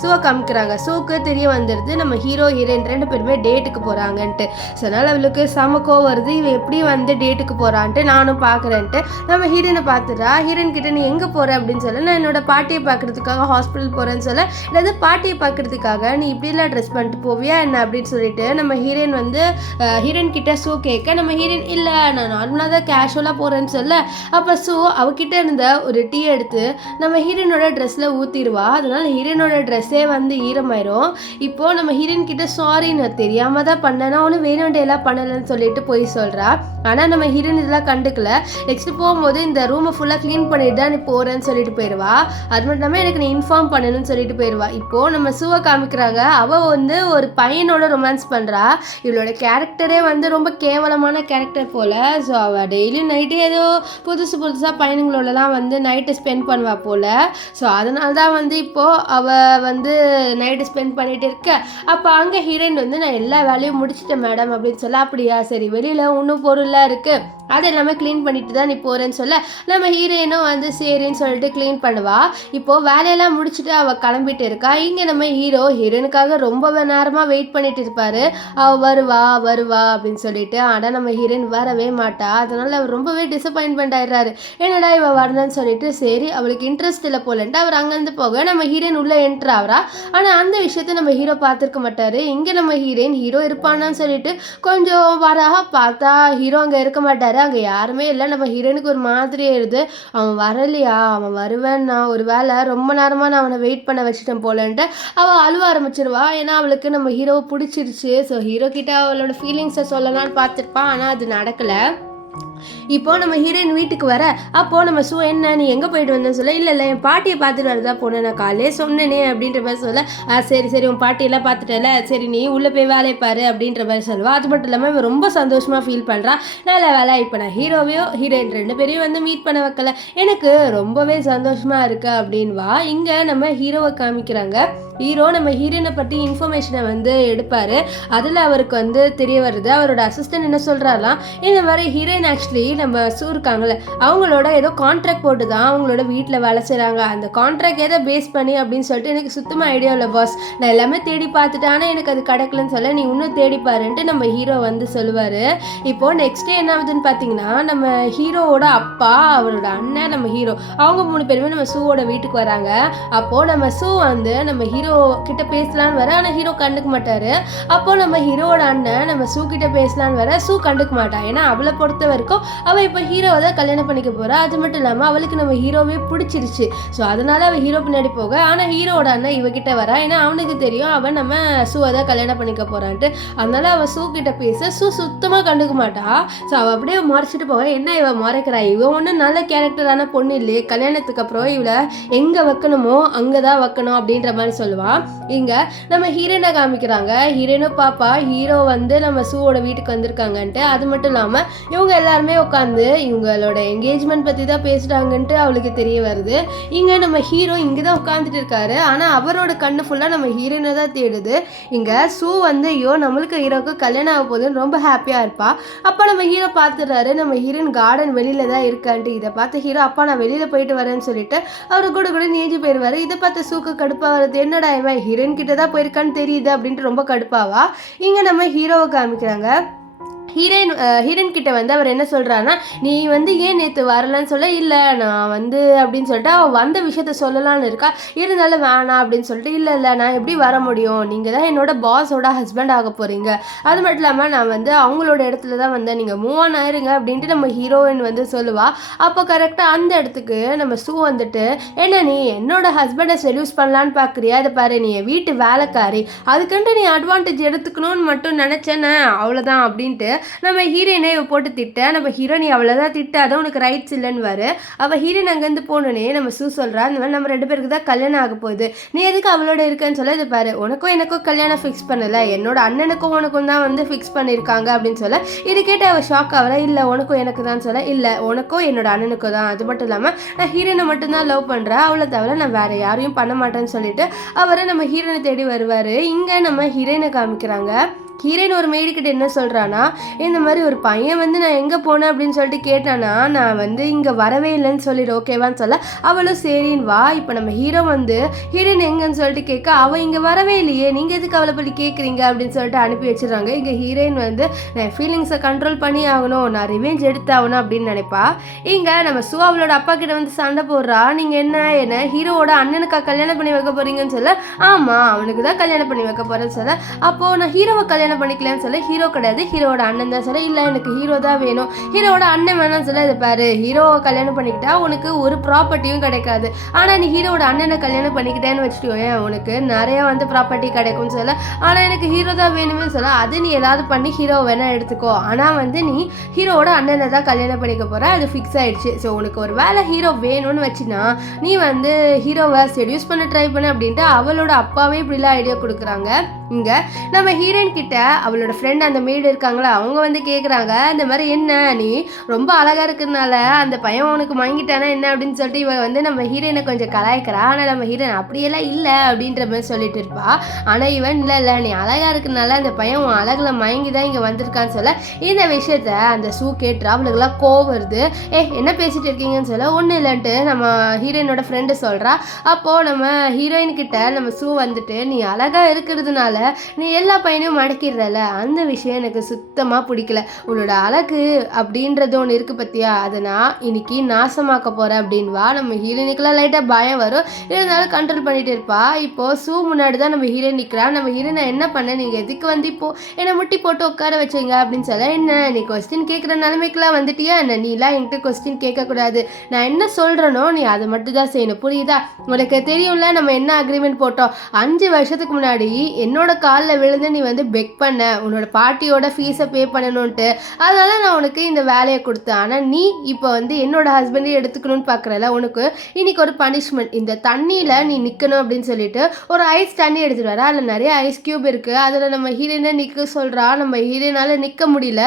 சூவை காமிக்கிறாங்க. சூக்கு தெரிய வந்துடுது நம்ம ஹீரோயின் 2 பேருமே டேட்டுக்கு போகிறாங்கன்ட்டு. ஸோ அதனால் அவளுக்கு சமக்கோ வருது, இவ எப்படி வந்து டேட்டுக்கு போகிறான்ட்டு நானும் பார்க்குறேன்ட்டு நம்ம ஹீரோயினை பார்த்துட்டா. ஹீரோயின் கிட்ட நீ எங்கே போகிற அப்படின்னு சொல்ல, நான் என்னோட பாட்டியை பார்க்குறதுக்காக ஹாஸ்பிட்டல் போகிறேன்னு சொல்ல, இல்லை பாட்டியை பார்க்குறதுக்காக நீ இப்படிலாம் ட்ரெஸ் பண்ணிட்டு போவியா என்ன அப்படின்னு சொல்லிட்டு நம்ம ஹீரோயின் வந்து ஹீரோயின் கிட்ட சூ கேட்க நம்ம ஹீரோயின் இல்லை நான் நார்மலாக தான் கேஷுவலாக போகிறேன்னு சொல்ல, அப்போ சூ அவகிட்ட இருந்த ஒரு டீ எடுத்து நம்ம ஹீரோயினோட ட்ரெஸ்ஸில் ஊற்றிடுவா. அதனால் ஹீரோயினோட ட்ரெஸ்ஸே வந்து ஈரமாயிரும். இப்போது நம்ம ஹீரோயின் கிட்ட சாரி நான் தெரியாமல் தான் பண்ணேன்னா ஒன்று வேணுண்டேலாம் பண்ணலைன்னு சொல்லிட்டு போய் சொல்கிறா. ஆனால் நம்ம ஹீரோயின் இதெல்லாம் கண்டுக்கல. நெக்ஸ்ட் போகும்போது இந்த ரூமை ஃபுல்லாக க்ளீன் பண்ணிட்டு தான் நீ போகிறேன்னு சொல்லிட்டு போயிடுவா. அது மட்டும் இல்லாமல் எனக்கு நீ இன்ஃபார்ம் பண்ணணும்னு சொல்லிட்டு போயிடுவா. இப்போது நம்ம சூவை காமிக்கிறாங்க. அவள் வந்து ஒரு பையனோட ரொமான்ஸ் பண்ணுறா. இவளோட கேரக்டரே வந்து ரொம்ப கேவலமான கேரக்டர் போல். ஸோ அவள் டெய்லியும் நைட்டு ஏதோ புதுசாக பையனுங்களோடலாம் வந்து நைட்டு ஸ்பெண்ட் பண்ணுவா போல். ஸோ அதனால தான் வந்து இப்போது அவள் வந்து நைட்டு ஸ்பெண்ட் பண்ணிகிட்டு இருக்க. அப்போ அங்கே ஹீரோயின் வந்து நான் எல்லா வேலையும் முடிச்சிட்டேன் மேடம் அப்படின்னு சொல்ல, அப்படியா சரி வெளியில் இன்னும் பொருளாக இருக்குது அது எல்லாமே க்ளீன் பண்ணிட்டு தான் நீ போகிறேன்னு சொல்ல, நம்ம ஹீரோயினும் வந்து சரின்னு சொல்லிட்டு க்ளீன் பண்ணுவா. இப்போது வேலையெல்லாம் முடிச்சுட்டு அவள் கிளம்பிட்டு இருக்கா. இங்கே நம்ம ஹீரோயினுக்காக ரொம்ப நேரமாக வெயிட் பண்ணிட்டு இருப்பார். அவள் வருவா அப்படின்னு சொல்லிட்டு. ஆனால் நம்ம ஹீரோயின் வரவே மாட்டா. அதனால் அவர் ரொம்பவே டிசப்பாயின்மெண்ட் ஆயிடுறாரு. என்னடா இவ வரணும்னு சொல்லிட்டு சரி அவளுக்கு இன்ட்ரெஸ்ட் இல்லை போலன்ட்டு அவர் அங்கேருந்து போக நம்ம ஹீரோயின் உள்ளே என்ட்ரு ஆகிறா. ஆனால் அந்த விஷயத்த நம்ம ஹீரோ பார்த்துருக்க மாட்டார். இங்கே நம்ம ஹீரோ இருப்பானான்னு சொல்லிட்டு கொஞ்சம் வரா, பார்த்தா ஹீரோ அங்கே இருக்க மாட்டார். அங்கே யாருமே இல்லை. நம்ம ஹீரோனுக்கு ஒரு மாதிரி ஆயிடுது. அவன் வரலையா, அவன் வருவேன்னா ஒரு வேளை ரொம்ப நேரமாக நான் அவனை வெயிட் பண்ண வச்சுட்டேன் போலன்ட்டு அவள் அழுவ ஆரம்பிச்சிருவா. ஏன்னா அவளுக்கு நம்ம ஹீரோவை பிடிச்சிருச்சு. ஸோ ஹீரோ கிட்ட அவளோட ஃபீலிங்ஸை சொல்லலான்னு பார்த்துருப்பான். ஆனால் அது நடக்கலை. இப்போ நம்ம ஹீரோயின் வீட்டுக்கு வர அப்போ நம்ம சூ என்ன நீ எங்கே போயிட்டு வந்தேன்னு சொல்ல இல்லை என் பாட்டியை பார்த்துட்டு வரதா போனேன் நான் காலையே சொன்னேனே அப்படின்ற மாதிரி சொல்ல சரி சரி உன் பாட்டியெல்லாம் பார்த்துட்டல சரி நீ உள்ளே போய் வேலையை பாரு அப்படின்ற மாதிரி சொல்லுவா. அது மட்டும் இல்லாமல் இவன் ரொம்ப சந்தோஷமாக ஃபீல் பண்ணுறா. நல்ல வேலை இப்போ நான் ஹீரோயின் 2 பேரையும் வந்து மீட் பண்ண வைக்கல எனக்கு ரொம்பவே சந்தோஷமாக இருக்கு அப்படின்வா. இங்கே நம்ம ஹீரோவை காமிக்கிறாங்க. ஹீரோ நம்ம ஹீரோயினை பற்றி இன்ஃபர்மேஷனை வந்து எடுப்பார். அதில் அவருக்கு வந்து தெரிய வருது அவரோட அசிஸ்டன்ட் என்ன சொல்கிறாலாம் இந்த மாதிரி ஹீரோயின் ஆக்சுவலி நம்ம சூ இருக்காங்கல்ல அவங்களோட ஏதோ கான்ட்ராக்ட் போட்டு தான் அவங்களோட வீட்டில் வேலை செய்கிறாங்க. அந்த கான்ட்ராக்ட் எதை பேஸ் பண்ணி அப்படின்னு சொல்லிட்டு எனக்கு சுத்தமாக ஐடியா இல்லை பாஸ். நான் எல்லாமே தேடி பார்த்துட்டேன் ஆனால் எனக்கு அது கிடைக்கலன்னு சொல்ல நீ இன்னும் தேடி பாருன்ட்டு நம்ம ஹீரோ வந்து சொல்லுவார். இப்போது நெக்ஸ்ட் டே என்ன ஆகுதுன்னு பார்த்தீங்கன்னா நம்ம ஹீரோவோட அப்பா அவரோட அண்ணன் நம்ம ஹீரோ அவங்க 3 பேருமே நம்ம சூவோட வீட்டுக்கு வராங்க. அப்போது நம்ம சூ வந்து நம்ம ஹீரோ கிட்ட பேசலான்னு வர ஆனால் ஹீரோ கண்டுக்க மாட்டாரு. அப்போ நம்ம ஹீரோவோட அண்ணன் நம்ம சூ கிட்ட பேசலான்னு வர சூ கண்டுக்க மாட்டான். ஏன்னா அவளை பொறுத்த வரைக்கும் அவள் இப்போ ஹீரோவை தான் கல்யாணம் பண்ணிக்க போறா. அது மட்டும் இல்லாமல் அவளுக்கு நம்ம ஹீரோவே பிடிச்சிருச்சு. ஸோ அதனால அவள் ஹீரோ பின்னாடி போக ஆனால் ஹீரோவோட அண்ணன் இவகிட்ட வரா. ஏன்னா அவனுக்கு தெரியும் அவன் நம்ம சூவை தான் கல்யாணம் பண்ணிக்க போறான்ட்டு. அதனால அவள் சூ கிட்ட பேச சூ சுத்தமாக கண்டுக்க மாட்டா. ஸோ அவள் அப்படியே மறைச்சிட்டு போக என்ன இவ மறைக்கிறா இவன் ஒன்றும் நல்ல கேரக்டரான பொண்ணு இல்லையே கல்யாணத்துக்கு அப்புறம் இவளை எங்கே வைக்கணுமோ அங்கே தான் வைக்கணும் அப்படின்ற மாதிரி சொல்லுவான். இங்க நம்ம ஹீரோயினை காமிக்கிறாங்க. ஹீரோயினும் பாப்பா ஹீரோ வந்து நம்ம சூவோட வீட்டுக்கு வந்திருக்காங்கன்ட்டு. அது மட்டும் இல்லாம இவங்க எல்லாருமே உட்காந்து இவங்களோட என்கேஜ்மெண்ட் பத்தி தான் பேசுறாங்கன்ட்டு அவளுக்கு தெரிய வருது. இங்க நம்ம ஹீரோ இங்கதான் உட்காந்துட்டு இருக்காரு. ஆனா அவரோட கண்ணு ஃபுல்லா நம்ம ஹீரோயினை தான் தேடுது. இங்க சூ வந்து ஐயோ நம்மளுக்கு ஹீரோக்கு கல்யாணம் ஆக போகுதுன்னு ரொம்ப ஹாப்பியா இருப்பா. அப்ப நம்ம ஹீரோ பார்த்துடுறாரு நம்ம ஹீரோயின் கார்டன் வெளியில தான் இருக்கான்ட்டு. இதை பார்த்து ஹீரோ அப்பா நான் வெளியில போயிட்டு வரேன்னு சொல்லிட்டு அவரு கூட நீஞ்சி போயிடுவாரு. இதை பார்த்து சூக்கு கடுப்பா வருது என்னடா இவன் ஹீரோயின் கிட்ட தான் போயிருக்கான்னு தெரியுது அப்படின்ட்டு ரொம்ப கடுப்பாவா. இங்க நம்ம ஹீரோவை காமிக்கிறாங்க. ஹீரோயின் கிட்ட வந்து அவர் என்ன சொல்கிறாருன்னா நீ வந்து ஏன் நேற்று வரலன்னு சொல்ல இல்லை நான் வந்து அப்படின்னு சொல்லிட்டு அவள் வந்த விஷயத்த சொல்லலான்னு இருக்கா. இருந்தாலும் வேணாம் அப்படின்னு சொல்லிட்டு இல்லை நான் எப்படி வர முடியும் நீங்கள் தான் என்னோட பாஸோட ஹஸ்பண்ட் ஆக போகிறீங்க. அது மட்டும் இல்லாமல் நான் வந்து அவங்களோட இடத்துல தான் வந்தேன் நீங்கள் மூவ் ஆன் ஆயிருங்க அப்படின்ட்டு நம்ம ஹீரோயின் வந்து சொல்லுவாள். அப்போ கரெக்டாக அந்த இடத்துக்கு நம்ம சூ வந்துட்டு என்ன நீ என்னோட ஹஸ்பண்டை செடியூஸ் பண்ணலான்னு பார்க்குறியா அதை பாரு நீ என் வீட்டு வேலைக்காரி அதுக்குன்ட்டு நீ அட்வான்டேஜ் எடுத்துக்கணும்னு மட்டும் நினச்சேன்னு அவ்வளோதான் அப்படின்ட்டு நம்ம ஹீரோயினை போட்டு திட்ட நம்ம ஹீரோயின் அவ்வளோதான் திட்டாத உனக்கு ரைட்ஸ் இல்லைன்னு வரு. அவள் ஹீரோயின் அங்கேருந்து போனோன்னே நம்ம சூ சொல்கிறா இந்த மாதிரி நம்ம 2 பேருக்கு தான் கல்யாணம் ஆக போகுது நீ எதுக்கு அவளோட இருக்கன்னு சொல்ல இது பாரு உனக்கும் எனக்கும் கல்யாணம் ஃபிக்ஸ் பண்ணலை என்னோட அண்ணனுக்கும் உனக்கும் தான் வந்து ஃபிக்ஸ் பண்ணியிருக்காங்க அப்படின்னு சொல்ல இது கேட்டு அவள் ஷாக் ஆகல இல்லை உனக்கும் எனக்கு தான் சொல்ல இல்லை உனக்கும் என்னோட அண்ணனுக்கும் தான். அது மட்டும் இல்லாமல் நான் ஹீரோயினை மட்டும்தான் லவ் பண்ணுறேன் அவளை தவிர நான் வேறு யாரையும் பண்ண மாட்டேன்னு சொல்லிட்டு அவரை நம்ம ஹீரோயினை தேடி வருவார். இங்கே நம்ம ஹீரோயினை காமிக்கிறாங்க. ஹீரோயின் ஒரு மேடிக்கிட்ட என்ன சொல்கிறான்னா இந்த மாதிரி ஒரு பையன் வந்து நான் எங்கே போனேன் அப்படின்னு சொல்லிட்டு கேட்டானா நான் வந்து இங்கே வரவே இல்லைன்னு சொல்லிடு ஓகேவான்னு சொல்ல அவளும் சரின்னு வா. இப்போ நம்ம ஹீரோ வந்து ஹீரோயின் எங்கன்னு சொல்லிட்டு கேட்க அவள் இங்கே வரவே இல்லையே நீங்கள் எதுக்கு அவளை பற்றி கேட்குறீங்க அப்படின்னு சொல்லிட்டு அனுப்பி வச்சிடறாங்க. இங்கே ஹீரோயின் வந்து நான் ஃபீலிங்ஸை கண்ட்ரோல் பண்ணி ஆகணும் நான் ரிவெஞ்ச் எடுத்தாகணும் அப்படின்னு நினைப்பா. இங்கே நம்ம சூ அவளோட அப்பா கிட்ட வந்து சண்டை போடுறா நீங்கள் என்ன ஹீரோவோட அண்ணனுக்கா கல்யாணம் பண்ணி வைக்க போறீங்கன்னு சொல்ல ஆமாம் அவனுக்கு தான் கல்யாணம் பண்ணி வைக்க போகிறேன்னு சொல்ல அப்போது நான் ஹீரோவை கல்யாணம் பண்ணிக்கலான்னு சொல்ல ஹீரோ கிடையாது ஹீரோட அண்ணன் தான் சொல்ல இல்லை எனக்கு ஹீரோ தான் வேணும் ஹீரோட அண்ணன் வேணாம்னு சொல்ல இது பாரு ஹீரோவை கல்யாணம் பண்ணிக்கிட்டா உனக்கு ஒரு ப்ராப்பர்ட்டியும் கிடைக்காது ஆனால் நீ ஹீரோட அண்ணனை கல்யாணம் பண்ணிக்கிட்டேன்னு வச்சுக்கோங்க உனக்கு நிறைய வந்து ப்ராப்பர்ட்டி கிடைக்கும்னு சொல்ல ஆனால் எனக்கு ஹீரோ தான் வேணும்னு சொல்ல அது நீ ஏதாவது பண்ணி ஹீரோ வேணா எடுத்துக்கோ ஆனால் வந்து நீ ஹீரோட அண்ணனை தான் கல்யாணம் பண்ணிக்க போற அது ஃபிக்ஸ் ஆயிடுச்சு. ஸோ உனக்கு ஒரு வேலை ஹீரோ வேணும்னு வச்சுன்னா நீ வந்து ஹீரோவை செடியூஸ் பண்ண ட்ரை பண்ண அப்படின்ட்டு அவளோட அப்பாவே இப்படிலாம் ஐடியா கொடுக்குறாங்க. இங்கே நம்ம ஹீரோயின் கிட்ட அவளோட ஃப்ரெண்ட் அந்த மேடு இருக்காங்களா அவங்க வந்து கேட்குறாங்க இந்த மாதிரி என்ன நீ ரொம்ப அழகாக இருக்கிறதுனால அந்த பையன் உனக்கு வாங்கிட்டானா என்ன அப்படின்னு சொல்லிட்டு இவ வந்து நம்ம ஹீரோயினை கொஞ்சம் கலாய்க்கிறா. ஆனால் நம்ம ஹீரோயின் அப்படியெல்லாம் இல்லை அப்படின்ற மாதிரி சொல்லிட்டு இருப்பா. ஆனால் இவன் இல்லை நீ அழகாக இருக்கிறதுனால அந்த பையன் உன் அழகில் மயங்கி தான் இங்கே வந்திருக்கான்னு சொல்ல இந்த விஷயத்த அந்த சூ கேட்டுறா. அவளுக்குலாம் கோவம் வருது. என்ன பேசிட்டு இருக்கீங்கன்னு சொல்ல ஒன்றும் இல்லைன்ட்டு நம்ம ஹீரோயினோட ஃப்ரெண்டு சொல்கிறா. அப்போது நம்ம ஹீரோயின் கிட்ட நம்ம சூ வந்துட்டு நீ அழகாக இருக்கிறதுனால நீ எல்லா பையனையும் மடக்கிடுறல அந்த விஷயம் எனக்கு சுத்தமாக பிடிக்கல உன்னோட அழகு அப்படின்றது ஒன்று இருக்குது பற்றியா அதை நான் இன்னைக்கு நாசமாக்க போகிறேன் அப்படின்வா. நம்ம ஹீரோயினுக்குலாம் லைட்டாக பயம் வரும் இருந்தாலும் கண்ட்ரோல் பண்ணிட்டு இருப்பா. இப்போது சூ முன்னாடி தான் நம்ம ஹீரோயின் நிற்கிறா. நம்ம ஹீரோயின் என்ன பண்ண நீங்கள் எதுக்கு வந்து இப்போது என்னை முட்டி போட்டு உட்கார வச்சுங்க அப்படின்னு சொல்ல என்ன நீ கொஸ்டின் கேட்குற நிலைமைக்கெலாம் வந்துட்டியா என்ன நீலாம் என்கிட்ட கொஸ்டின் கேட்கக்கூடாது நான் என்ன சொல்கிறேனோ நீ அதை மட்டும் தான் செய்யணும் புரியுதா. உனக்கு தெரியும்ல நம்ம என்ன அக்ரிமெண்ட் போட்டோம் 5 வருஷத்துக்கு முன்னாடி என்னோட காலில் விழுந்து நீ வந்து பெக் பண்ண, உன்னோட பாட்டியோட ஃபீஸை பே பண்ணணுன்ட்டு. அதனால நான் உனக்கு இந்த வேலையை கொடுத்தேன். ஆனால் நீ இப்போ வந்து என்னோட ஹஸ்பண்டே எடுத்துக்கணும்னு பார்க்குறல, உனக்கு இன்னைக்கு ஒரு பனிஷ்மெண்ட். இந்த தண்ணியில் நீ நிற்கணும் அப்படின்னு சொல்லிட்டு ஒரு ஐஸ் தண்ணி எடுத்துகிட்டு வர. அதில் நிறைய ஐஸ் க்யூப் இருக்குது. அதில் நம்ம ஹீரோயினை நிற்க சொல்கிறா. நம்ம ஹீரோயினால் நிற்க முடியல.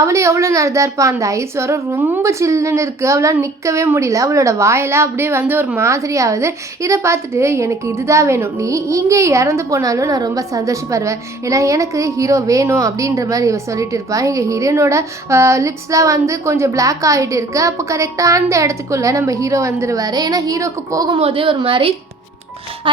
அவளும் எவ்வளோ நல்லதாக இருப்பான். அந்த ஐஸ் வர ரொம்ப சில்லுன்னு இருக்குது. அவளால் நிற்கவே முடியல. அவளோட வாயெல்லாம் அப்படியே வந்து ஒரு மாதிரி ஆகுது. இதை பார்த்துட்டு எனக்கு இதுதான் வேணும், நீ இங்கே இறந்து போனாலும் நான் ரொம்ப சந்தோஷப்படுவேன், ஏன்னா எனக்கு ஹீரோ வேணும் அப்படின்ற மாதிரி இவ சொல்லிட்டு இருப்பான். எங்கள் ஹீரோனோட லிப்ஸ்லாம் வந்து கொஞ்சம் பிளாக் ஆகிட்டு இருக்கு. அப்போ கரெக்டாக அந்த இடத்துக்குள்ளே நம்ம ஹீரோ வந்துடுவார். ஏன்னா ஹீரோக்கு போகும்போது ஒரு மாதிரி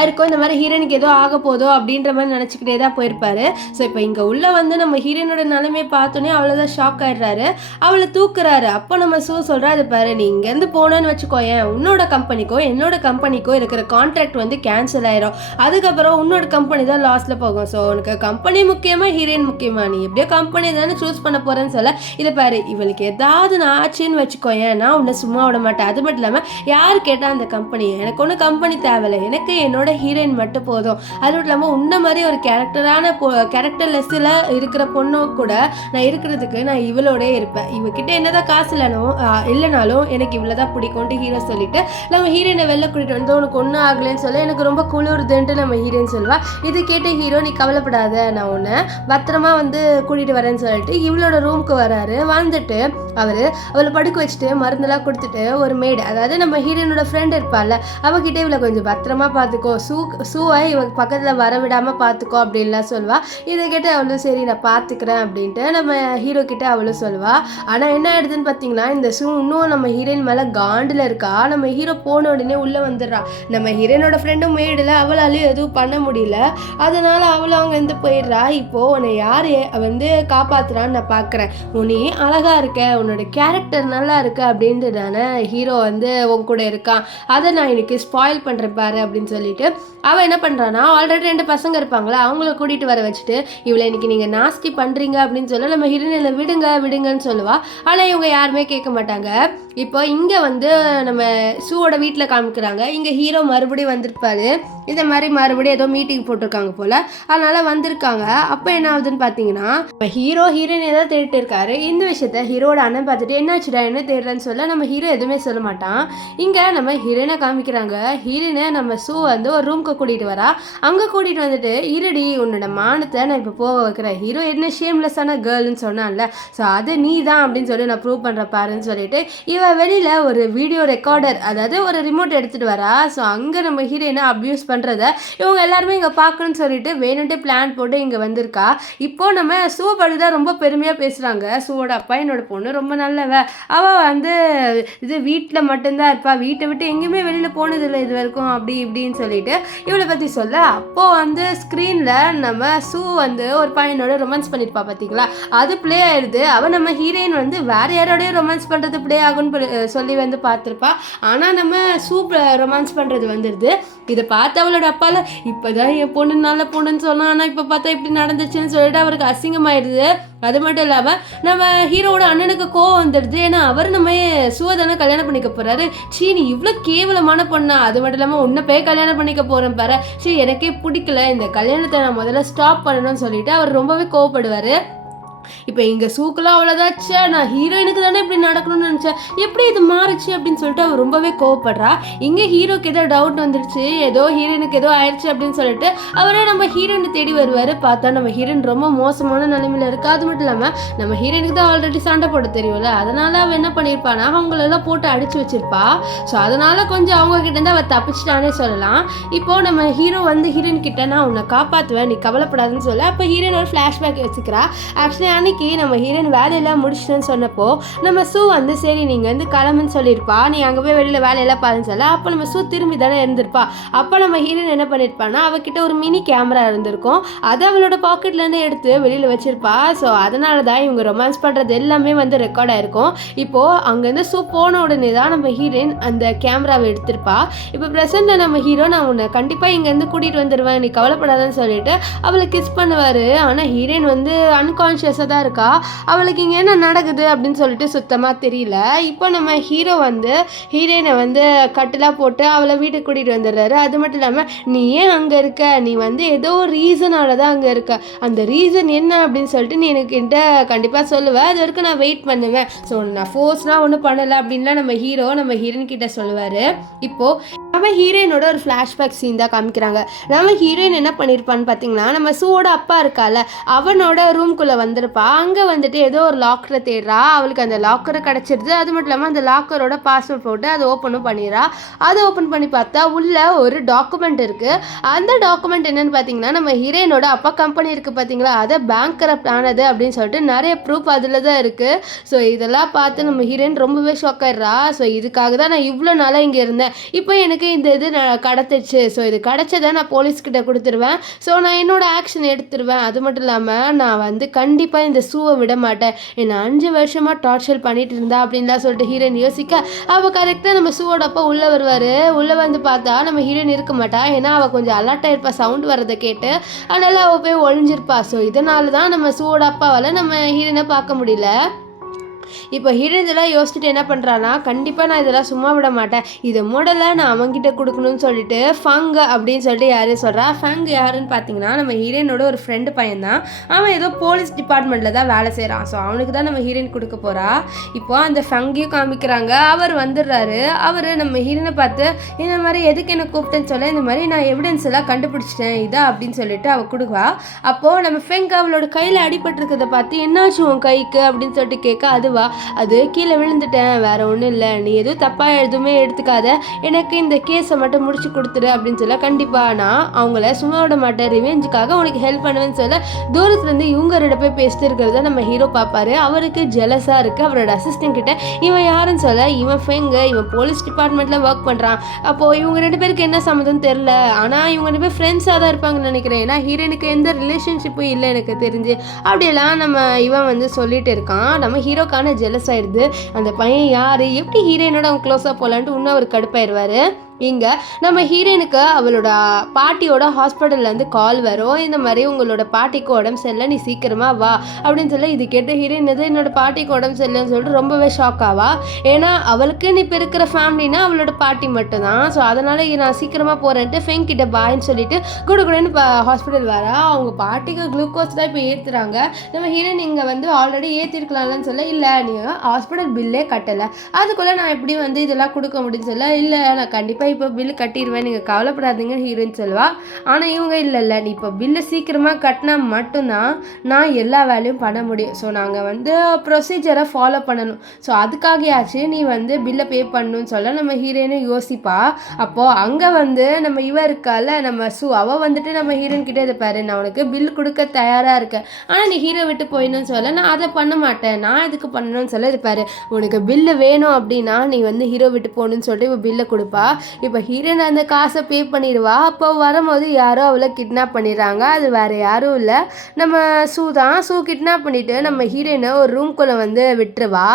இருக்கும், இந்த மாதிரி ஹீரோனுக்கு ஏதோ ஆக போதோ அப்படின்ற மாதிரி நினச்சிக்கிட்டே தான் போயிருப்பாரு. ஸோ இப்போ இங்கே உள்ளே வந்து நம்ம ஹீரோனோட நிலைமையை பார்த்தோன்னே அவ்வளோதான் ஷாக் ஆகிடுறாரு. அவளை தூக்குறாரு. அப்போ நம்ம சொல்கிறா, அது பாரு, நீ இங்கேருந்து போனேன்னு வச்சுக்கோயேன், உன்னோட கம்பெனிக்கோ என்னோட கம்பெனிக்கோ இருக்கிற கான்ட்ராக்ட் வந்து கேன்சல் ஆயிரும். அதுக்கப்புறம் உன்னோட கம்பெனி தான் லாஸில் போகும். ஸோ உனக்கு கம்பெனி முக்கியமாக ஹீரோயின் முக்கியமாக, நீ எப்படியோ கம்பெனி தானே சூஸ் பண்ண போகிறேன்னு சொல்ல, இதை பாரு, இவளுக்கு ஏதாவது நான் ஆச்சுன்னு வச்சுக்கோயேன், நான் உன்னை சும்மா விட மாட்டேன். அது மட்டும் இல்லாமல் யார் கேட்டால் அந்த கம்பெனி, எனக்கு ஒன்றும் கம்பெனி தேவையில்லை, எனக்கு என்னோட ஹீரோயின் மட்டும் போதும். அது மட்டும் இல்லாமல் உன்ன மாதிரி ஒரு கேரக்டர்லெஸ்ஸில் இருக்கிற பொண்ணு கூட நான் இருக்கிறதுக்கு நான் இவளோட இருப்பேன். இவகிட்ட என்னதான் காசு இல்லைனாலும் எனக்கு இவ்வளோதான் பிடிக்கும்ட்டு ஹீரோ சொல்லிட்டு நம்ம ஹீரோயினை வெளில கூட்டிகிட்டு வந்து உனக்கு ஒன்றும் ஆகலைன்னு சொல்ல எனக்கு ரொம்ப குளிருதுன்ட்டு நம்ம ஹீரோயின் சொல்லுவா. இது கேட்ட ஹீரோ, நீ கவலைப்படாத, நான் உன்னை பத்திரமா வந்து கூட்டிகிட்டு வரேன்னு சொல்லிட்டு இவளோட ரூமுக்கு வராரு. வந்துட்டு அவளை படுக்க வச்சுட்டு மருந்தெல்லாம் கொடுத்துட்டு ஒரு மேடு, அதாவது நம்ம ஹீரோயினோட ஃப்ரெண்ட் இருப்பாள்ல, அவகிட்ட இவளை கொஞ்சம் பத்திரமா பார்த்துக்கோ, சூவை இவங்க பக்கத்தில் வர விடாமல் பார்த்துக்கோ அப்படின்லாம் சொல்லுவாள். இதை கேட்டு அவளும் சரி நான் பார்த்துக்கிறேன் அப்படின்ட்டு நம்ம ஹீரோ கிட்ட அவளும் சொல்லுவாள். ஆனால் என்ன ஆயிடுதுன்னு பார்த்தீங்கன்னா, இந்த சூ இன்னும் நம்ம ஹீரோயின் மேலே காண்டில் இருக்கா. நம்ம ஹீரோ போன உடனே உள்ளே வந்துடுறான். நம்ம ஹீரோயினோட ஃப்ரெண்டும் மேடில் அவளாலையும் எதுவும் பண்ண முடியல. அதனால அவளும் அவங்க வந்து போயிடுறா. இப்போது உன்னை யார் வந்து காப்பாற்றுறான்னு நான் பார்க்குறேன், நீ அழகா இருக்க, உன்னோட கேரக்டர் நல்லா இருக்கு அப்படின்ட்டு தானே ஹீரோ வந்து உன் கூட இருக்கான், அதை நான் இன்னைக்கு ஸ்பாயில் பண்ணுறேன் பாரு அப்படின்னு சொல்லிட்டு அவள் என்ன பண்ணுறான்னா, ஆல்ரெடி 2 பசங்க இருப்பாங்களா, அவங்கள கூட்டிகிட்டு வர வச்சுட்டு இவளை இன்னைக்கு நீங்கள் நாஸ்தி பண்ணுறீங்க அப்படின்னு சொல்ல நம்ம ஹீரோயினில் விடுங்கன்னு சொல்லுவாள். ஆனால் இவங்க யாருமே கேட்க மாட்டாங்க. இப்போ இங்கே வந்து நம்ம சூவோட வீட்டில் காமிக்கிறாங்க. இங்கே ஹீரோ மறுபடியும் வந்திருப்பாரு. இந்த மாதிரி மறுபடியும் ஏதோ மீட்டிங் போட்டிருக்காங்க போல், அதனால் வந்திருக்காங்க. அப்போ என்ன ஆகுதுன்னு பார்த்தீங்கன்னா, ஹீரோயின் ஏதோ தேடிட்டு இருக்காரு. இந்த விஷயத்த ஹீரோட அண்ணன் பார்த்துட்டு என்னாச்சுடா என்ன தேடுறேன்னு சொல்ல நம்ம ஹீரோ எதுவுமே சொல்ல மாட்டான். இங்கே நம்ம ஹீரோயினை காமிக்கிறாங்க. ஹீரோயினை நம்ம சூ வந்து ஒரு ரூம்க்கு கூட்டிகிட்டு வரா. அங்கே கூட்டிகிட்டு வந்துட்டு, இருடி உன்னோட மானத்தை நான் இப்போ போக வைக்கிறேன், ஹீரோ என்ன ஷேம்லெஸ்ஸான கேர்ள்னு சொன்னான்ல, ஸோ அது நீ தான் அப்படின்னு சொல்லி நான் ப்ரூவ் பண்ணுற பாருன்னு சொல்லிட்டு இவ வெளியில் ஒரு வீடியோ ரெக்கார்டர், அதாவது ஒரு ரிமோட் எடுத்துகிட்டு வரா. ஸோ அங்கே நம்ம ஹீரோயினை அப்யூஸ் பண்ணுறத இவங்க எல்லாருமே இங்கே பார்க்கணும்னு சொல்லிட்டு வேணுன்ட்டு பிளான் போட்டு இங்கே வந்திருக்கா. இப்போது நம்ம சூ படி தான் ரொம்ப பெருமையாக பேசுகிறாங்க. சூவோட அப்பா என்னோட பொண்ணு ரொம்ப நல்லவ, அவள் வந்து இது வீட்டில் மட்டும்தான் இருப்பா, வீட்டை விட்டு எங்கேயுமே வெளியில் போனதில்லை இது வரைக்கும் அப்படி இப்படின்னு சொல்லிட்டு இவளை பற்றி சொல்ல, அப்போது வந்து ஸ்க்ரீனில் நம்ம சூ வந்து ஒரு பையனோட ரொமான்ஸ் பண்ணியிருப்பா பார்த்தீங்களா, அது ப்ளே ஆயிடுது. அவள் நம்ம ஹீரோயின் வந்து வேறு யாரோடய ரொமான்ஸ் பண்ணுறது ப்ளே ஆகும்னு சொல்லி வந்து பார்த்துருப்பா. ஆனால் நம்ம சூ ரொமான்ஸ் பண்ணுறது வந்துடுது. இதை பார்த்து அவளோட அப்பால இப்போ தான் என் பொண்ணு நல்ல பொண்ணுன்னு சொன்னால், ஆனால் இப்போ பார்த்தா இப்படி நடந்துச்சுன்னு சொல்லிட்டு அவருக்கு அசிங்கமாயிடுது. அது மட்டும் இல்லாமல் நம்ம ஹீரோவோட அண்ணனுக்கு கோவம் வந்துடுது. ஏன்னா அவர் நம்ம சூதானே கல்யாணம் பண்ணிக்க போகிறாரு. சீனி இவ்வளோ கேவலமான பொண்ணா, அது மட்டும் இல்லாமல் உன்னை போய் கல்யாணம் பண்ணிக்க போகிறேன் பாரு, சரி எனக்கே பிடிக்கல, இந்த கல்யாணத்தை நான் முதல்ல ஸ்டாப் பண்ணணும்னு சொல்லிட்டு அவர் ரொம்பவே கோவப்படுவார். இப்போ இங்கே சூக்கெலாம் அவ்வளோதாச்சா, நான் ஹீரோயினுக்கு தானே இப்படி நடக்கணும்னு நினச்சேன், எப்படி இது மாறுச்சு அப்படின்னு சொல்லிட்டு அவர் ரொம்பவே கோவப்படுறா. இங்கே ஹீரோக்கு ஏதோ டவுட் வந்துடுச்சு, ஏதோ ஹீரோயினுக்கு ஏதோ ஆயிடுச்சு அப்படின்னு சொல்லிட்டு அவரே நம்ம ஹீரோயினை தேடி வருவார். பார்த்தா நம்ம ஹீரோயின் ரொம்ப மோசமான நிலைமையில் இருக்கா. அது மட்டும் இல்லாமல் நம்ம ஹீரோயினுக்கு தான் ஆல்ரெடி சண்டை போட தெரியும்ல, அதனால் அவள் என்ன பண்ணியிருப்பானா அவங்களெல்லாம் போட்டு அடிச்சு வச்சிருப்பா. ஸோ அதனால் கொஞ்சம் அவங்க கிட்டேருந்து அவள் தப்பிச்சிட்டானே சொல்லலாம். இப்போது நம்ம ஹீரோ வந்து ஹீரோயின் கிட்ட நான் உன்னை காப்பாற்றுவேன், நீ கவலைப்படாதுன்னு சொல்ல, அப்போ ஹீரோயின் ஒரு ஃப்ளாஷ்பேக் வச்சுக்கிறா. ஆக்சுவலி அன்னைக்கு நம்ம ஹீரோயின் வேலையெல்லாம் முடிச்சிட்டேன்னு சொன்னப்போ நம்ம சூ வந்து சரி நீங்கள் வந்து கிளம்புன்னு சொல்லியிருப்பா, நீ அங்கே போய் வெளியில் வேலையெல்லாம் பாருன்னு சொல்ல, அப்போ நம்ம சூ திரும்பி தானே இருந்திருப்பா. அப்போ நம்ம ஹீரோயின் என்ன பண்ணியிருப்பான்னா, அவகிட்ட ஒரு மினி கேமரா இருந்திருக்கும், அதை அவளோட பாக்கெட்லேருந்து எடுத்து வெளியில் வச்சிருப்பா. ஸோ அதனால தான் இவங்க ரொமான்ஸ் பண்ணுறது எல்லாமே வந்து ரெக்கார்ட் ஆகிருக்கும். இப்போது அங்கேருந்து சூ போன உடனே தான் நம்ம ஹீரோயின் அந்த கேமராவை எடுத்திருப்பா. இப்போ ப்ரெசென்ட்டில் நம்ம ஹீரோ நான் உன்னை கண்டிப்பாக இங்கேருந்து கூட்டிகிட்டு வந்துடுவேன், நீ கவலைப்படாதான்னு சொல்லிட்டு அவளை கிஸ் பண்ணுவார். ஆனால் ஹீரோயின் வந்து அன்கான்ஷியஸாக தான் இருக்கா. அவளுக்கு இங்கே என்ன நடக்குது அப்படின்னு சொல்லிட்டு சுத்தமாக தெரியல. இப்போ நம்ம ஹீரோ வந்து ஹீரோயினை வந்து கட்டிலாக போட்டு அவளை வீட்டுக்கு கூட்டிகிட்டு வந்துடுறாரு. அது மட்டும் இல்லாமல் நீ ஏன் அங்கே இருக்க, நீ வந்து ஏதோ ஒரு ரீசனால தான் அங்கே இருக்க, அந்த ரீசன் என்ன அப்படின்னு சொல்லிட்டு நீ எனக்கு என்கிட்ட கண்டிப்பாக சொல்லுவேன், அது வரைக்கும் நான் வெயிட் பண்ணுவேன். ஸோ நான் ஃபோர்ஸ்லாம் ஒன்றும் பண்ணலை அப்படின்லாம் நம்ம ஹீரோயின் கிட்ட சொல்லுவார். இப்போது நம்ம ஹீரோயினோட ஒரு ஃப்ளாஷ்பேக் சீன் தான் காமிக்கிறாங்க. நம்ம ஹீரோயின் என்ன பண்ணியிருப்பான்னு பார்த்தீங்கன்னா, நம்ம சூவோட அப்பா இருக்கால அவனோட ரூம்குள்ளே வந்திருப்பா. அங்கே வந்துட்டு ஏதோ ஒரு லாக்கரை தேடுறா. அவளுக்கு அந்த லாக்கரை கிடச்சிருது. அது மட்டும் இல்லாமல் அந்த லாக்கரோட பாஸ்வேர்ட் போட்டு அதை ஓப்பனும் பண்ணிடுறா. அதை ஓப்பன் பண்ணி பார்த்தா உள்ள ஒரு டாக்குமெண்ட் இருக்குது. அந்த டாக்குமெண்ட் என்னென்னு பார்த்தீங்கன்னா, நம்ம ஹீரோயினோட அப்பா கம்பெனி இருக்குது பார்த்தீங்களா, அதை பேங்க் கரப்ட் ஆனது அப்படின்னு சொல்லிட்டு நிறைய ப்ரூஃப் அதில் தான் இருக்குது. ஸோ இதெல்லாம் பார்த்து நம்ம ஹீரோயின் ரொம்பவே ஷாக் ஆயிடுறா. ஸோ இதுக்காக தான் நான் இவ்வளோ நாளாக இங்கே இருந்தேன், இப்போ எனக்கு இந்த இது நான் கிடச்சிச்சு. ஸோ இது கிடச்சதை நான் போலீஸ்கிட்ட கொடுத்துருவேன். ஸோ நான் என்னோட ஆக்ஷன் எடுத்துருவேன். அது மட்டும் இல்லாமல் நான் வந்து கண்டிப்பாக இந்த சூவை விட மாட்டேன், என்னை 5 வருஷமாக டார்ச்சர் பண்ணிட்டு இருந்தா அப்படின்லாம் சொல்லிட்டு ஹீரோயின் யோசிக்க, அவள் கரெக்டாக நம்ம சூவோட அப்பா உள்ளே வருவார். உள்ளே வந்து பார்த்தா நம்ம ஹீரோயின் இருக்க மாட்டா. ஏன்னா அவள் கொஞ்சம் அலர்ட் ஆயிருப்பா சவுண்ட் வரதை கேட்டு. அதனால் அவள் போய் ஒழிஞ்சிருப்பா. ஸோ இதனால தான் நம்ம சூவோட அப்பாவால் நம்ம ஹீரோயினை பார்க்க முடியல. இப்போ ஹீரோயின் இதெல்லாம் யோசிச்சுட்டு என்ன பண்ணுறான்னா, கண்டிப்பாக நான் இதெல்லாம் சும்மா விட மாட்டேன், இதை மூடலை நான் அவங்ககிட்ட கொடுக்கணும்னு சொல்லிட்டு ஃபங் அப்படின்னு சொல்லிட்டு யாரையும் சொல்கிறா. ஃபங் யாருன்னு பார்த்தீங்கன்னா நம்ம ஹீரோயினோட ஒரு ஃப்ரெண்டு பையன் தான். அவன் ஏதோ போலீஸ் டிபார்ட்மெண்ட்டில் தான் வேலை செய்கிறான். ஸோ அவனுக்கு தான் நம்ம ஹீரோயின் கொடுக்க போகிறா. இப்போ அந்த ஃபங்கையும் காமிக்கிறாங்க. அவர் வந்துடுறாரு. அவர் நம்ம ஹீரோயினை பார்த்து இந்த மாதிரி எதுக்கு என்ன கூப்பிட்டேன்னு சொல்ல, இந்த மாதிரி நான் எவிடன்ஸ் எல்லாம் கண்டுபிடிச்சிட்டேன் இதா அப்படின்னு சொல்லிட்டு அவள் கொடுவா. அப்போது நம்ம ஃபெங் அவளோட கையில் அடிபட்டிருக்கிறத பார்த்து என்னாச்சு உன் கைக்கு அப்படின்னு சொல்லிட்டு கேட்க, அது கீழே விழுந்துட்டேன், வேற ஒன்றும் இல்லை, நீ எதுவும் தப்பாக எதுவுமே எடுத்துக்காத, எனக்கு இந்த கேஸை மட்டும் முடிச்சு கொடுத்துரு அப்படின்னு சொல்ல, கண்டிப்பாக நான் அவங்கள சும்மா விட மாட்டேன், ரிவெஞ்சுக்காக உனக்கு ஹெல்ப் பண்ணுவேன்னு சொல்ல, தூரத்துலேருந்து இவங்க ரெண்டு போய் பேசிட்டு இருக்கிறத நம்ம ஹீரோ பார்ப்பாரு. அவருக்கு ஜெலஸாக இருக்குது. அவரோட அசிஸ்டன்ட் கிட்ட இவன் யாருன்னு சொல்ல, இவன் ஃபெங்கு, இவன் போலீஸ் டிபார்ட்மெண்ட்டில் ஒர்க் பண்ணுறான். அப்போது இவங்க ரெண்டு பேருக்கு என்ன சம்மந்தம் தெரில, ஆனால் இவங்க ரெண்டு பேர் ஃப்ரெண்ட்ஸாக தான் இருப்பாங்கன்னு நினைக்கிறேன், ஏன்னா ஹீரோனுக்கு எந்த ரிலேஷன்ஷிப்பும் இல்லை எனக்கு தெரிஞ்சு அப்படியெல்லாம் நம்ம இவன் வந்து சொல்லிட்டு இருக்கான். நம்ம ஹீரோக்கான ஜெலஸ் ஆயிடுது. அந்த பையன் யாரு, எப்படி ஹீரோயினோட அவன் க்ளோஸாக போகலான்ட்டு இன்னும் அவர் கடுப்பாயிருவாரு. இங்கே நம்ம ஹீரோயினுக்கு அவளோட பாட்டியோட ஹாஸ்பிட்டல்லேருந்து கால் வரும். இந்த மாதிரி உங்களோட பாட்டிக்கு உடம்பு சரியில்லை, நீ சீக்கிரமாக வா அப்படின்னு சொல்ல, இது கேட்டு ஹீரோயின் எது என்னோட பாட்டிக்கு உடம்பு சரியில்லைன்னு சொல்லிட்டு ரொம்பவே ஷாக் ஆவா. ஏன்னா அவளுக்குன்னு இப்போ இருக்கிற ஃபேமிலினா அவளோட பாட்டி மட்டும்தான். ஸோ அதனால் நான் சீக்கிரமாக போகிறேன்ட்டு ஃபெங் கிட்ட பாயின்னு சொல்லிட்டு குடுகுடுன்னு இப்போ ஹாஸ்பிட்டல் வரா. அவங்க பாட்டிக்கு குளுக்கோஸ் தான் இப்போ ஏற்றுறாங்க. நம்ம ஹீரோயின் இங்கே வந்து ஆல்ரெடி ஏற்றிருக்கலாம்னு சொல்ல, இல்லை நீங்கள் ஹாஸ்பிட்டல் பில்லே கட்டலை, அதுக்குள்ளே நான் எப்படி வந்து இதெல்லாம் கொடுக்க முடியும்னு சொல்ல, இல்லை நான் கண்டிப்பாக இப்போ பில்லு கட்டிடுவேன், நீங்கள் கவலைப்படாதீங்கன்னு ஹீரோயின் சொல்லுவா. ஆனால் இவங்க இல்லை நீ இப்போ பில்லு சீக்கிரமாக கட்டினா மட்டும்தான் நான் எல்லா வேலையும் பண்ண முடியும். ஸோ நாங்கள் வந்து ப்ரொசீஜரை ஃபாலோ பண்ணணும். ஸோ அதுக்காகயாச்சு நீ வந்து பில்லை பே பண்ணணும்னு சொல்ல நம்ம ஹீரோயினை யோசிப்பா. அப்போது அங்கே வந்து நம்ம இருக்கால நம்ம அவள் வந்துட்டு நம்ம ஹீரோயின் கிட்டே இதை பாரு, நான் உனக்கு பில் கொடுக்க தயாராக இருக்கேன், ஆனால் நீ ஹீரோ விட்டு போயிடணும்னு சொல்ல, நான் அதை பண்ண மாட்டேன், நான் இதுக்கு பண்ணணும்னு சொல்ல, இது பாரு உனக்கு பில்லு வேணும் அப்படின்னா நீ வந்து ஹீரோ விட்டு போகணுன்னு சொல்லிட்டு இப்போ பில்லை கொடுப்பா. இப்போ ஹீரோயின் அந்த காசை பே பண்ணிடுவா. அப்போ வரும்போது யாரோ அவளை கிட்னாப் பண்ணிடுறாங்க. அது வேறு யாரும் இல்லை, நம்ம தான். கிட்னாப் பண்ணிவிட்டு நம்ம ஹீரோயினை ஒரு ரூம்குள்ளே வந்து விட்டுருவா.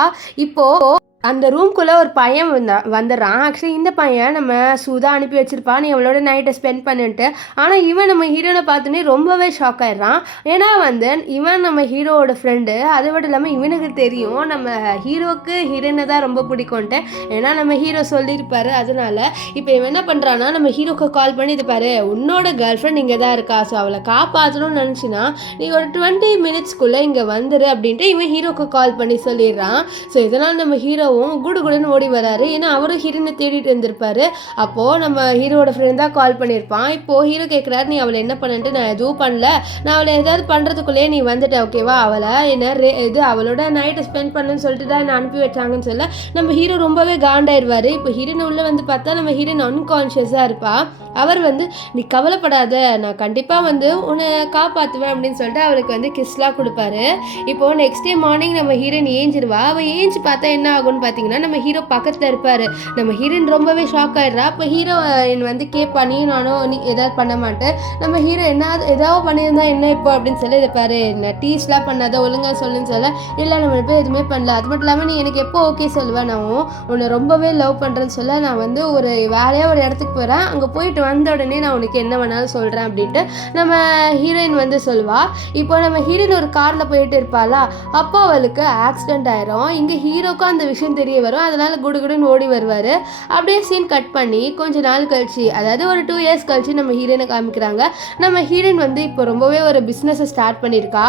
இப்போது அந்த ரூம்குள்ளே ஒரு பையன் வந்துடுறான். ஆக்சுவலி இந்த பையன் நம்ம சுதா அனுப்பி வச்சிருப்பா, நீ அவளோட நைட்டை ஸ்பெண்ட் பண்ணிட்டு. ஆனால் இவன் நம்ம ஹீரோனை பார்த்துனே ரொம்பவே ஷாக் ஆயிடுறான். ஏன்னா வந்து இவன் நம்ம ஹீரோவோட ஃப்ரெண்டு. அது மட்டும் இல்லாமல் இவனுக்கு தெரியும் நம்ம ஹீரோவுக்கு ஹீரோயினை தான் ரொம்ப பிடிக்கும்ன்ட்டு, ஏன்னா நம்ம ஹீரோ சொல்லியிருப்பாரு. அதனால இப்போ இவன் என்ன பண்ணுறான்னா நம்ம ஹீரோக்கு கால் பண்ணி, இது பாரு உன்னோட கேர்ள் ஃப்ரெண்ட் இங்கே தான் இருக்கா, ஸோ அவளை காப்பாற்றணும்னு நினச்சின்னா நீ ஒரு 20 மினிட்ஸ்க்குள்ளே இங்கே வந்துரு அப்படின்ட்டு இவன் ஹீரோக்கு கால் பண்ணி சொல்லிடுறான். ஸோ இதனால் நம்ம ஹீரோ குடுகுடுன்னு ஓடி வராரு. ஏன்னா அவரும் ஹீரோனை தேடிட்டு இருந்திருப்பாரு. அப்போது நம்ம ஹீரோட ஃப்ரெண்ட் தான் கால் பண்ணியிருப்பான். இப்போது ஹீரோ கேட்குறாரு, நீ அவளை என்ன பண்ணிட்டு, நான் எதுவும் பண்ணல, நான் அவளை ஏதாவது பண்ணுறதுக்குள்ளேயே நீ வந்துட்ட ஓகேவா, அவளை என்ன அவளோட நைட்டை ஸ்பெண்ட் பண்ணுன்னு சொல்லிட்டு தான் என்னை அனுப்பி வச்சாங்கன்னு சொல்ல நம்ம ஹீரோ ரொம்பவே காண்டாயிருவார். இப்போ ஹீரோனை உள்ளே வந்து பார்த்தா நம்ம ஹீரோயின் அன்கான்ஷியஸாக இருப்பா. அவர் வந்து நீ கவலைப்படாத, நான் கண்டிப்பாக வந்து உன்னை காப்பாற்றுவேன் அப்படின்னு சொல்லிட்டு அவளுக்கு வந்து கிஸ்லாம் கொடுப்பாரு. இப்போது நெக்ஸ்ட் டே மார்னிங் நம்ம ஹீரோயின் ஏஞ்சிருவா. அவள் ஏஞ்சி பார்த்தா என்ன ஆகும்னு ஆகுதுன்னு பார்த்தீங்கன்னா நம்ம ஹீரோ பக்கத்தில் இருப்பார். நம்ம ஹீரோயின் ரொம்பவே ஷாக் ஆகிடுறா. அப்போ ஹீரோயின் வந்து கேட்பா, நீ ஏதாவது பண்ண மாட்டேன், நம்ம ஹீரோ என்ன ஏதாவது பண்ணியிருந்தா என்ன இப்போ அப்படின்னு சொல்லி இதை பாரு, நான் டீஸ்லாம் பண்ணாத ஒழுங்காக சொல்லுன்னு சொல்ல, இல்லை நம்ம இப்போ எதுவுமே பண்ணல, அது மட்டும் இல்லாமல் நீ எனக்கு எப்போ ஓகே சொல்லுவேன், நான் உன்னை ரொம்பவே லவ் பண்ணுறேன்னு சொல்ல, நான் வந்து ஒரு வேலையாக ஒரு இடத்துக்கு போகிறேன், அங்கே போயிட்டு வந்த உடனே நான் உனக்கு என்ன வேணாலும் சொல்கிறேன் அப்படின்ட்டு நம்ம ஹீரோயின் வந்து சொல்லுவாள். இப்போ நம்ம ஹீரோயின் ஒரு காரில் போயிட்டு இருப்பாளா, அப்போ அவளுக்கு ஆக்சிடென்ட் ஆயிரும். இங்கே ஹீரோக்கும் அந்த விஷயம் தெரிய வரும். அதனால் குடுகுடுன்னு ஓடி வருவார். அப்படியே சீன் கட் பண்ணி கொஞ்ச நாள் கழிச்சு, அதாவது ஒரு 2 years கழிச்சு நம்ம ஹீரோயினை காமிக்கிறாங்க. நம்ம ஹீரோயின் வந்து இப்போ ரொம்பவே ஒரு பிஸ்னஸை ஸ்டார்ட் பண்ணியிருக்கா.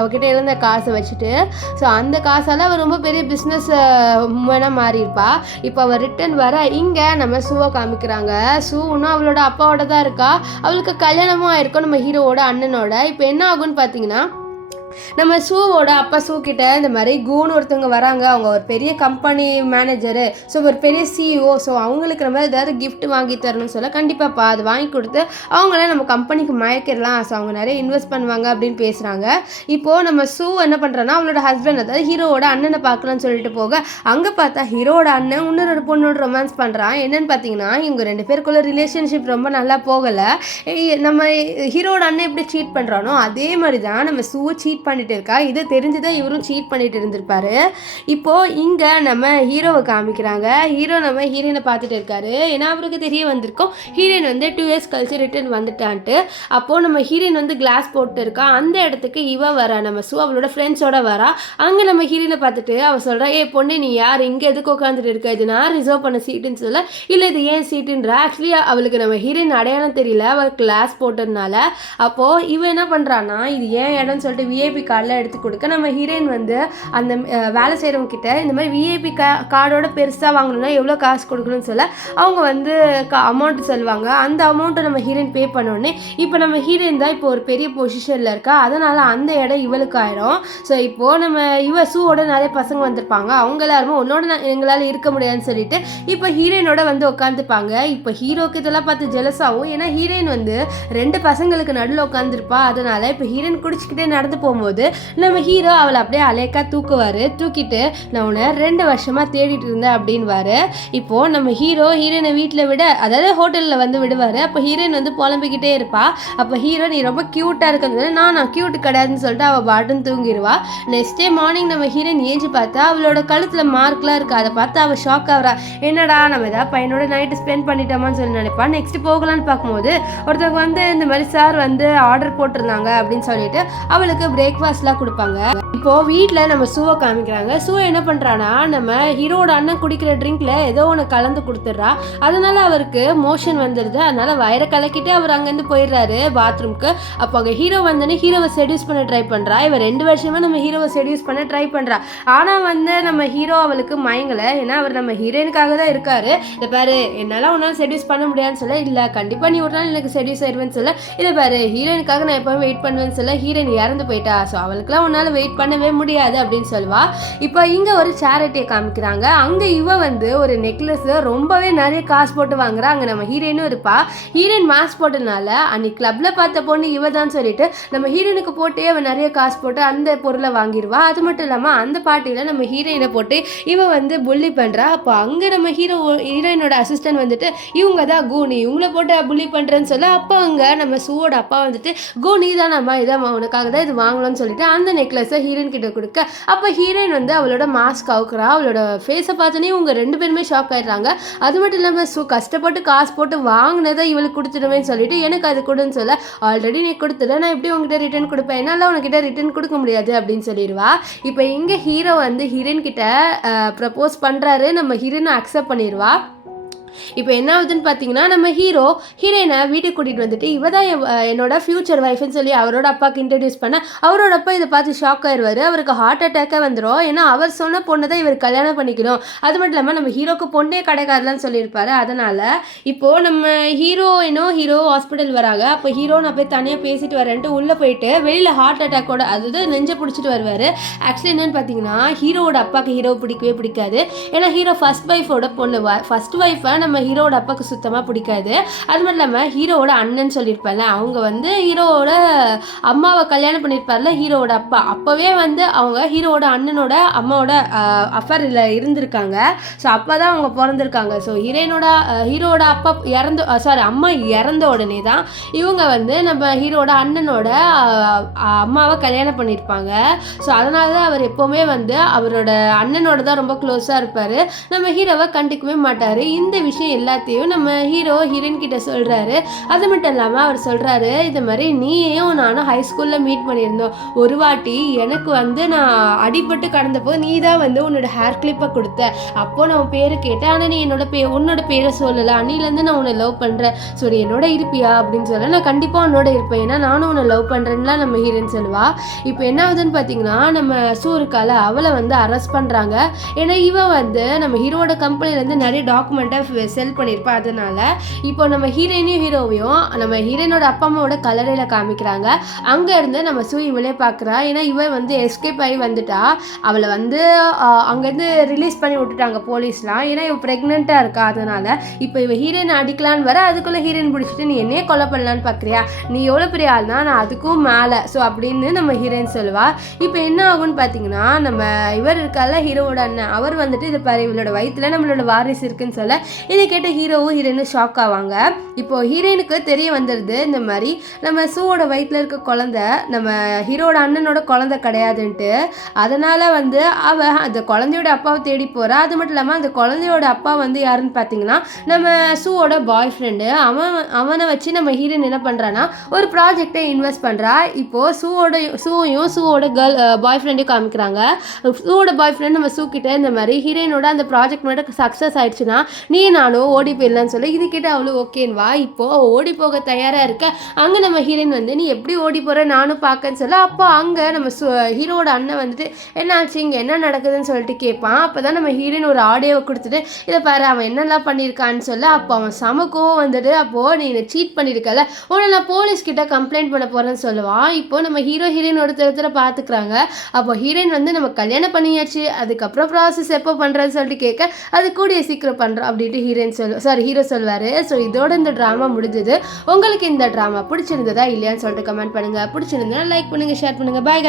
அவகிட்ட இருந்த காசை வச்சுட்டு. ஸோ அந்த காசால் அவள் ரொம்ப பெரிய பிஸ்னஸ் உமனாக மாறியிருப்பா. இப்போ அவள் ரிட்டன் வர இங்கே நம்ம சூவை காமிக்கிறாங்க. சூ இன்னும் அவளோட அப்பாவோட தான் இருக்கா. அவளுக்கு கல்யாணமும் ஆயிருக்கும் நம்ம ஹீரோவோட அண்ணனோட. இப்போ என்ன ஆகும்னு பார்த்தீங்கன்னா, நம்ம சூவோட அப்பா சூ கிட்ட இந்த மாதிரி கூன்னு ஒருத்தவங்க வராங்க. அவங்க ஒரு பெரிய கம்பெனி மேனேஜரு, ஸோ ஒரு பெரிய சிஇஓ. ஸோ அவங்களுக்கு நம்ம ஏதாவது கிஃப்ட் வாங்கி தரணும்னு சொல்ல, கண்டிப்பாப்பா அது வாங்கி கொடுத்து அவங்கள நம்ம கம்பெனிக்கு மயக்கிடலாம், ஸோ அவங்க நிறைய இன்வெஸ்ட் பண்ணுவாங்க அப்படின்னு பேசுகிறாங்க. இப்போது நம்ம சூ என்ன பண்ணுறான்னா, அவளோட ஹஸ்பண்ட் அதாவது ஹீரோவோட அண்ணனை பார்க்கலான்னு சொல்லிட்டு போக, அங்கே பார்த்தா ஹீரோவோட அண்ணன் இன்னொரு பொண்ணோட ரொமான்ஸ் பண்ணுறான். என்னன்னு பார்த்தீங்கன்னா, இவங்க 2 பேருக்குள்ள ரிலேஷன்ஷிப் ரொம்ப நல்லா போகலை. நம்ம ஹீரோவோட அண்ணன் எப்படி சீட் பண்ணுறானோ அதே மாதிரி தான் நம்ம சூ சீட் பண்ணிட்டு இருக்கா. இது தெரிஞ்சுதான் இவரும் சீட் பண்ணிட்டு இருந்திருப்பாரு. இப்போ இங்க நம்ம ஹீரோவை காமிக்கிறாங்க. ஹீரோ நம்ம ஹீரோயினை பார்த்துட்டு இருக்காரு. ஏன்னா அவருக்கு தெரிய வந்திருக்கும் ஹீரோயின் வந்து 2 years கழிச்சு ரிட்டர்ன் வந்துட்டான்ட்டு. அப்போ நம்ம ஹீரோயின் வந்து கிளாஸ் போட்டு இருக்கா. அந்த இடத்துக்கு இவ வரா, நம்ம சூ அவளோட ஃப்ரெண்ட்ஸோட வரா. அங்க நம்ம ஹீரோயினை பார்த்துட்டு அவ சொல்றா, ஏ பொண்ணு நீ யார், இங்க எதுக்கு உட்காந்துட்டு இருக்க, இது நான் ரிசர்வ் பண்ண சீட்டுன்னு சொல்ல, இல்லை இது ஏன் சீட்டுன்றா. ஆக்சுவலி அவளுக்கு நம்ம ஹீரோயின் அடையாளம் தெரியல, அவள் கிளாஸ் போட்டதுனால. அப்போ இவ என்ன பண்றான்னா, இது ஏன் இடம்னு சொல்லிட்டு விஐபி கார்டெலாம் எடுத்து கொடுக்க, நம்ம ஹீரோயின் வந்து அந்த வேலை செய்கிறவங்க கிட்ட இந்த மாதிரி விஐபி கார்டோட பெருசாக வாங்கணும்னா எவ்வளோ காசு கொடுக்கணும்னு சொல்ல, அவங்க வந்து அமௌண்ட்டு சொல்லுவாங்க. அந்த அமௌண்ட்டை நம்ம ஹீரோயின் பே பண்ணோடனே இப்போ நம்ம ஹீரோயின் தான் இப்போ ஒரு பெரிய பொசிஷனில் இருக்கா. அதனால் அந்த இடம் இவளுக்கு ஆயிரும். ஸோ இப்போது நம்ம சூவோட நிறைய பசங்க வந்திருப்பாங்க. அவங்க எல்லாருமே உன்னோட எங்களால் இருக்க முடியாதுன்னு சொல்லிட்டு இப்போ ஹீரோயினோட வந்து உட்காந்துப்பாங்க. இப்போ ஹீரோக்கு இதெல்லாம் பார்த்து ஜெலஸாகும். ஏன்னா ஹீரோயின் வந்து 2 பசங்களுக்கு நடுவில் உட்காந்துருப்பா. அதனால் இப்போ ஹீரோயின் குடிச்சிக்கிட்டே நடந்து போகும்போது நம்ம ஹீரோ அவளை அப்படியே அலேக்கா தூக்குவார். தூக்கிட்டு நான் உன்னை 2 வருஷமாக தேடிட்டு இருந்தேன் அப்படின்வாரு. இப்போது நம்ம ஹீரோயினை வீட்டில் விட, அதாவது ஹோட்டலில் வந்து விடுவார். அப்போ ஹீரோயின் வந்து புலம்பிக்கிட்டே இருப்பா. அப்போ ஹீரோ நீ ரொம்ப க்யூட்டாக இருக்கிறது, நான் க்யூட் கிடையாதுன்னு சொல்லிட்டு அவள் பாட்டுன்னு தூங்கிடுவா. நெக்ஸ்ட் டே மார்னிங் நம்ம ஹீரோயின் ஏஞ்சி பார்த்தா அவளோட கழுத்தில் மார்க்லாம் இருக்குது. அதை பார்த்து அவள் ஷாக் ஆகிறா. என்னடா நம்ம ஏதாவது பையனோட நைட்டு ஸ்பெண்ட் பண்ணிட்டோமான்னு சொல்லி நினைப்பா. நெக்ஸ்ட் போகலான்னு பார்க்கும்போது ஒருத்தவங்க வந்து இந்த மாதிரி சார் வந்து ஆர்டர் போட்டிருந்தாங்க அப்படின்னு சொல்லிட்டு அவளுக்கு பிரேக்ஃபாஸ்ட்லாம் கொடுப்பாங்க. இப்போ வீட்டில் நம்ம சூவை காமிக்கிறாங்க. சூ என்ன பண்ணுறான்னா, நம்ம ஹீரோட அண்ணன் குடிக்கிற ட்ரிங்க்ல ஏதோ ஒன்று கலந்து கொடுத்துட்றா. அதனால அவருக்கு மோஷன் வந்துடுது. அதனால வயிறை கலக்கிட்டு அவர் அங்கேருந்து போயிடுறாரு பாத்ரூம்க்கு. அப்போ அங்கே ஹீரோ வந்தோடனே ஹீரோவை செடியூஸ் பண்ண ட்ரை பண்ணுறா. இவர் 2 வருஷமா நம்ம ஹீரோவை செடியூஸ் பண்ண ட்ரை பண்ணுறா. ஆனால் வந்து நம்ம ஹீரோ அவளுக்கு மயங்கலை. ஏன்னா அவர் நம்ம ஹீரோயினுக்காக தான் இருக்காரு. இதை பாரு, என்னால் உன்னால் செடியூஸ் பண்ண முடியாதுன்னு சொல்ல, இல்லை கண்டிப்பாக நீ ஒரு நாள் எனக்கு செடியூஸ் ஆயிடுவேன்னு சொல்ல, இதை பாரு ஹீரோயினுக்காக நான் எப்போவும் வெயிட் பண்ணுவேன்னு சொல்ல, ஹீரோயின் இறந்து போயிட்டா, ஸோ அவளுக்குலாம் உன்னால் வெயிட் பண்ணவே முடியாது அப்படின்னு சொல்லுவா. இப்போ இங்கே ஒரு சேரிட்டியை காமிக்கிறாங்க. அங்கே இவ வந்து ஒரு நெக்லஸ் ரொம்பவே நிறைய காசு போட்டு வாங்குறா. அங்கே நம்ம ஹீரோயினும் இருப்பா. ஹீரோயின் மாஸ்க் போட்டதுனால அன்னைக்கு கிளப்பில் பார்த்த பொண்ணு இவ தான் சொல்லிட்டு நம்ம ஹீரோயினுக்கு போட்டே அவன் நிறைய காசு போட்டு அந்த பொருளை வாங்கிடுவா. அது மட்டும் இல்லாமல் அந்த பார்ட்டியில் நம்ம ஹீரோயினை போட்டு இவ வந்து புள்ளி பண்ணுறா. அப்போ அங்கே நம்ம ஹீரோயினோட அசிஸ்டன்ட் வந்துட்டு இவங்க தான் கூனி, இவங்கள போட்டு புள்ளி பண்ணுறேன்னு சொல்ல, அப்போ அங்கே நம்ம சூவோட அப்பா வந்துட்டு கூனி தான் நம்ம இதான் உனக்காக தான் இது வாங்கலாம்னு சொல்லிட்டு அந்த நெக்லஸை ஹீரோயின் கிட்ட கொடுக்க, அப்போ ஹீரோயின் வந்து அவளோட மாஸ்க் அவுக்குறா. அவளோட ஃபேஸை பார்த்தோன்னே இவங்க 2 பேருமே ஷாக் ஆயிடுறாங்க. அது மட்டும் இல்லாமல் கஷ்டப்பட்டு காசு போட்டு வாங்கினதை இவளுக்கு கொடுத்துடுவேன்னு சொல்லிட்டு எனக்கு அது கொடுன்னு சொல்ல, ஆல்ரெடி நீ கொடுத்துட, நான் எப்படி உங்ககிட்ட ரிட்டர்ன் கொடுப்பேன், என்னால் உனக்கிட்ட ரிட்டர்ன் கொடுக்க முடியாது அப்படின்னு சொல்லிடுவா. இப்போ இங்கே ஹீரோ வந்து ஹீரோயின் கிட்ட ப்ரப்போஸ் பண்ணுறாரு. நம்ம ஹீரோயினை அக்செப்ட் பண்ணிடுவா. இப்போ என்ன ஆகுதுன்னு பார்த்தீங்கன்னா, நம்ம ஹீரோயினை வீட்டுக்கு கூட்டிகிட்டு வந்துட்டு இவ தான் என்னோட ஃப்யூச்சர் ஒய்ஃப்னு சொல்லி அவரோட அப்பாவுக்கு இன்ட்ரடியூஸ் பண்ண, அவரோட அப்பா இதை பார்த்து ஷாக் ஆயிடுவார். அவருக்கு ஹார்ட் அட்டாக்கே வந்துடும். ஏன்னா அவர் சொன்ன பொண்ணை தான் இவர் கல்யாணம் பண்ணிக்கணும். அது மட்டும் இல்லாமல் நம்ம ஹீரோக்கு பொண்ணே கிடைக்காதுலான்னு சொல்லியிருப்பாரு. அதனால் இப்போது நம்ம ஹீரோ ஹாஸ்பிட்டல் வராங்க. அப்போ நான் போய் தனியாக பேசிட்டு வரேன்ட்டு உள்ளே போயிட்டு வெளியில் ஹார்ட் அட்டாக்கோட அதாவது நெஞ்சை பிடிச்சிட்டு வருவார். ஆக்சுவலி என்னென்னு பார்த்தீங்கன்னா, ஹீரோவோட அப்பாவுக்கு ஹீரோ பிடிக்கவே பிடிக்காது. ஏன்னா ஹீரோ ஃபர்ஸ்ட் ஒய்ஃபோட பொண்ணு, ஃபர்ஸ்ட் ஒய்ஃபை நம்ம ஹீரோவோட அப்பாவுக்கு சுத்தமாக பிடிக்காது. அது மட்டும் இல்லாமல் ஹீரோவோட அண்ணன் சொல்லியிருப்பார்ல, அவங்க வந்து ஹீரோவோட அம்மாவை கல்யாணம் பண்ணியிருப்பார்ல ஹீரோவோட அப்பா, அப்போவே வந்து அவங்க ஹீரோவோட அண்ணனோட அம்மாவோட அஃபரில் இருந்திருக்காங்க. ஸோ அப்போ தான் அவங்க பிறந்திருக்காங்க. ஸோ ஹீரோவோட அப்பா அம்மா இறந்த உடனே தான் இவங்க வந்து நம்ம ஹீரோட அண்ணனோட அம்மாவை கல்யாணம் பண்ணியிருப்பாங்க. ஸோ அதனால தான் அவர் எப்போவுமே வந்து அவரோட அண்ணனோட தான் ரொம்ப க்ளோஸாக இருப்பார். நம்ம ஹீரோவை கண்டிக்கவே மாட்டார். இந்த விஷயம் எல்லாத்தையும் நம்ம ஹீரோயின் கிட்ட சொல்கிறாரு. அது மட்டும் இல்லாமல் அவர் சொல்கிறாரு, இது மாதிரி நீயும் நானும் ஹை ஸ்கூலில் மீட் பண்ணியிருந்தோம். ஒரு வாட்டி எனக்கு வந்து நான் அடிபட்டு கடந்தப்போ நீ தான் வந்து உன்னோட ஹேர் கிளிப்பை கொடுத்த. அப்போது நான் உன் பேரை கேட்டேன், ஆனால் நீ உன்னோட பேரை சொல்லலை. அன்னிலேருந்து நான் உன்னை லவ் பண்ணுறேன். ஸோ நீ என்னோட இருப்பியா அப்படின்னு சொல்ல, நான் கண்டிப்பாக உன்னோட இருப்பேன், ஏன்னா நானும் உன்னை லவ் பண்ணுறேன்லாம் நம்ம ஹீரோயின் சொல்லுவா. இப்போ என்ன ஆகுதுன்னு பார்த்தீங்கன்னா, நம்ம சூருக்கால அவளை வந்து அரெஸ்ட் பண்ணுறாங்க. ஏன்னா இவன் வந்து நம்ம ஹீரோட கம்பெனிலேருந்து நிறைய டாக்குமெண்ட்டை செல் பண்ணியிருப்பா. அதனால இப்போ நம்ம ஹீரோவையும் நம்ம ஹீரோயினோட அப்பா அம்மாவோட கலரையில் காமிக்கிறாங்க. அங்கேருந்து நம்ம இவளே பார்க்குறா. ஏன்னா இவன் வந்து எஸ்கேப் ஆகி வந்துட்டா. அவளை வந்து அங்கேருந்து ரிலீஸ் பண்ணி விட்டுட்டாங்க போலீஸ்லாம். ஏன்னா இவன் ப்ரெக்னெண்ட்டாக இருக்கா. அதனால் இப்போ இவன் ஹீரோயின் அடிக்கலான்னு வர, அதுக்குள்ளே ஹீரோயின் பிடிச்சிட்டு நீ என்னையே கொலை பண்ணலான்னு பார்க்குறியா, நீ எவ்வளோ பெரிய ஆள்னா நான் அதுக்கும் மேலே. ஸோ அப்படின்னு நம்ம ஹீரோயின் சொல்லுவா. இப்போ என்ன ஆகும்னு பார்த்தீங்கன்னா, நம்ம இவர் இருக்கால ஹீரோவோட அண்ணன், அவர் வந்துட்டு இது பாரு இவளோட வயிற்றில் நம்மளோட வாரிசு இருக்குன்னு சொல்ல, இதை கேட்ட ஹீரோயினும் ஷாக் ஆவாங்க. இப்போ ஹீரோயினுக்கு தெரிய வந்துடுது, இந்த மாதிரி நம்ம சூவோட வயிற்றில் இருக்க குழந்தை நம்ம ஹீரோட அண்ணனோட குழந்தை கிடையாதுன்ட்டு. அதனால் வந்து அவள் அந்த குழந்தையோட அப்பாவை தேடி போகிறா. அது மட்டும் இல்லாமல் அந்த குழந்தையோட அப்பா வந்து யாருன்னு பார்த்தீங்கன்னா நம்ம சூவோட பாய் ஃப்ரெண்டு. அவனை வச்சு நம்ம ஹீரோயின் என்ன பண்ணுறான்னா ஒரு ப்ராஜெக்டை இன்வெஸ்ட் பண்ணுறா. இப்போது சூவோட பாய் ஃப்ரெண்டையும் காமிக்கிறாங்க. சூவோட பாய் ஃப்ரெண்ட் நம்ம சூக்கிட்ட இந்த மாதிரி ஹீரோயினோட அந்த ப்ராஜெக்ட் மட்டும் சக்ஸஸ் ஆயிடுச்சுன்னா நீ நானும் ஓடி போயிடலான்னு சொல்லி, இது கிட்ட அவ்வளோ ஓகேன்வா. இப்போது ஓடி போக தயாராக இருக்க. அங்கே நம்ம ஹீரோயின் வந்து நீ எப்படி ஓடி போகிற நானும் பார்க்கன்னு சொல்ல, அப்போ அங்கே நம்ம ஹீரோட அண்ணன் வந்துட்டு என்ன ஆச்சு இங்கே என்ன நடக்குதுன்னு சொல்லிட்டு கேட்பான். அப்போ தான் நம்ம ஹீரோயின் ஒரு ஆடியோவை கொடுத்துட்டு இதை பாரு அவன் என்னெல்லாம் பண்ணியிருக்கான்னு சொல்ல, அப்போ அவன் சமக்கவும் வந்துட்டு அப்போது நீ சீட் பண்ணியிருக்கல, உன்னை நான் போலீஸ்கிட்ட கம்ப்ளைண்ட் பண்ண போகிறேன்னு சொல்லுவான். இப்போது நம்ம ஹீரோயின் ஒருத்தர் பார்த்துக்கிறாங்க. அப்போ ஹீரோயின் வந்து நம்ம கல்யாணம் பண்ணியாச்சு, அதுக்கப்புறம் ப்ராசஸ் எப்போ பண்ணுறேன்னு சொல்லிட்டு கேட்க, அது கூடிய சீக்கிரம் பண்ணுறோம் அப்படின்ட்டு ஹீரோ சொல்லுவார். ஸோ இதோட இந்த ட்ராமா முடிஞ்சது. உங்களுக்கு இந்த ட்ராமா பிடிச்சிருந்ததா இல்லையான்னு சொல்லிட்டு கமெண்ட் பண்ணுங்கள். பிடிச்சிருந்தா லைக் பண்ணுங்கள், ஷேர் பண்ணுங்கள். பாய்.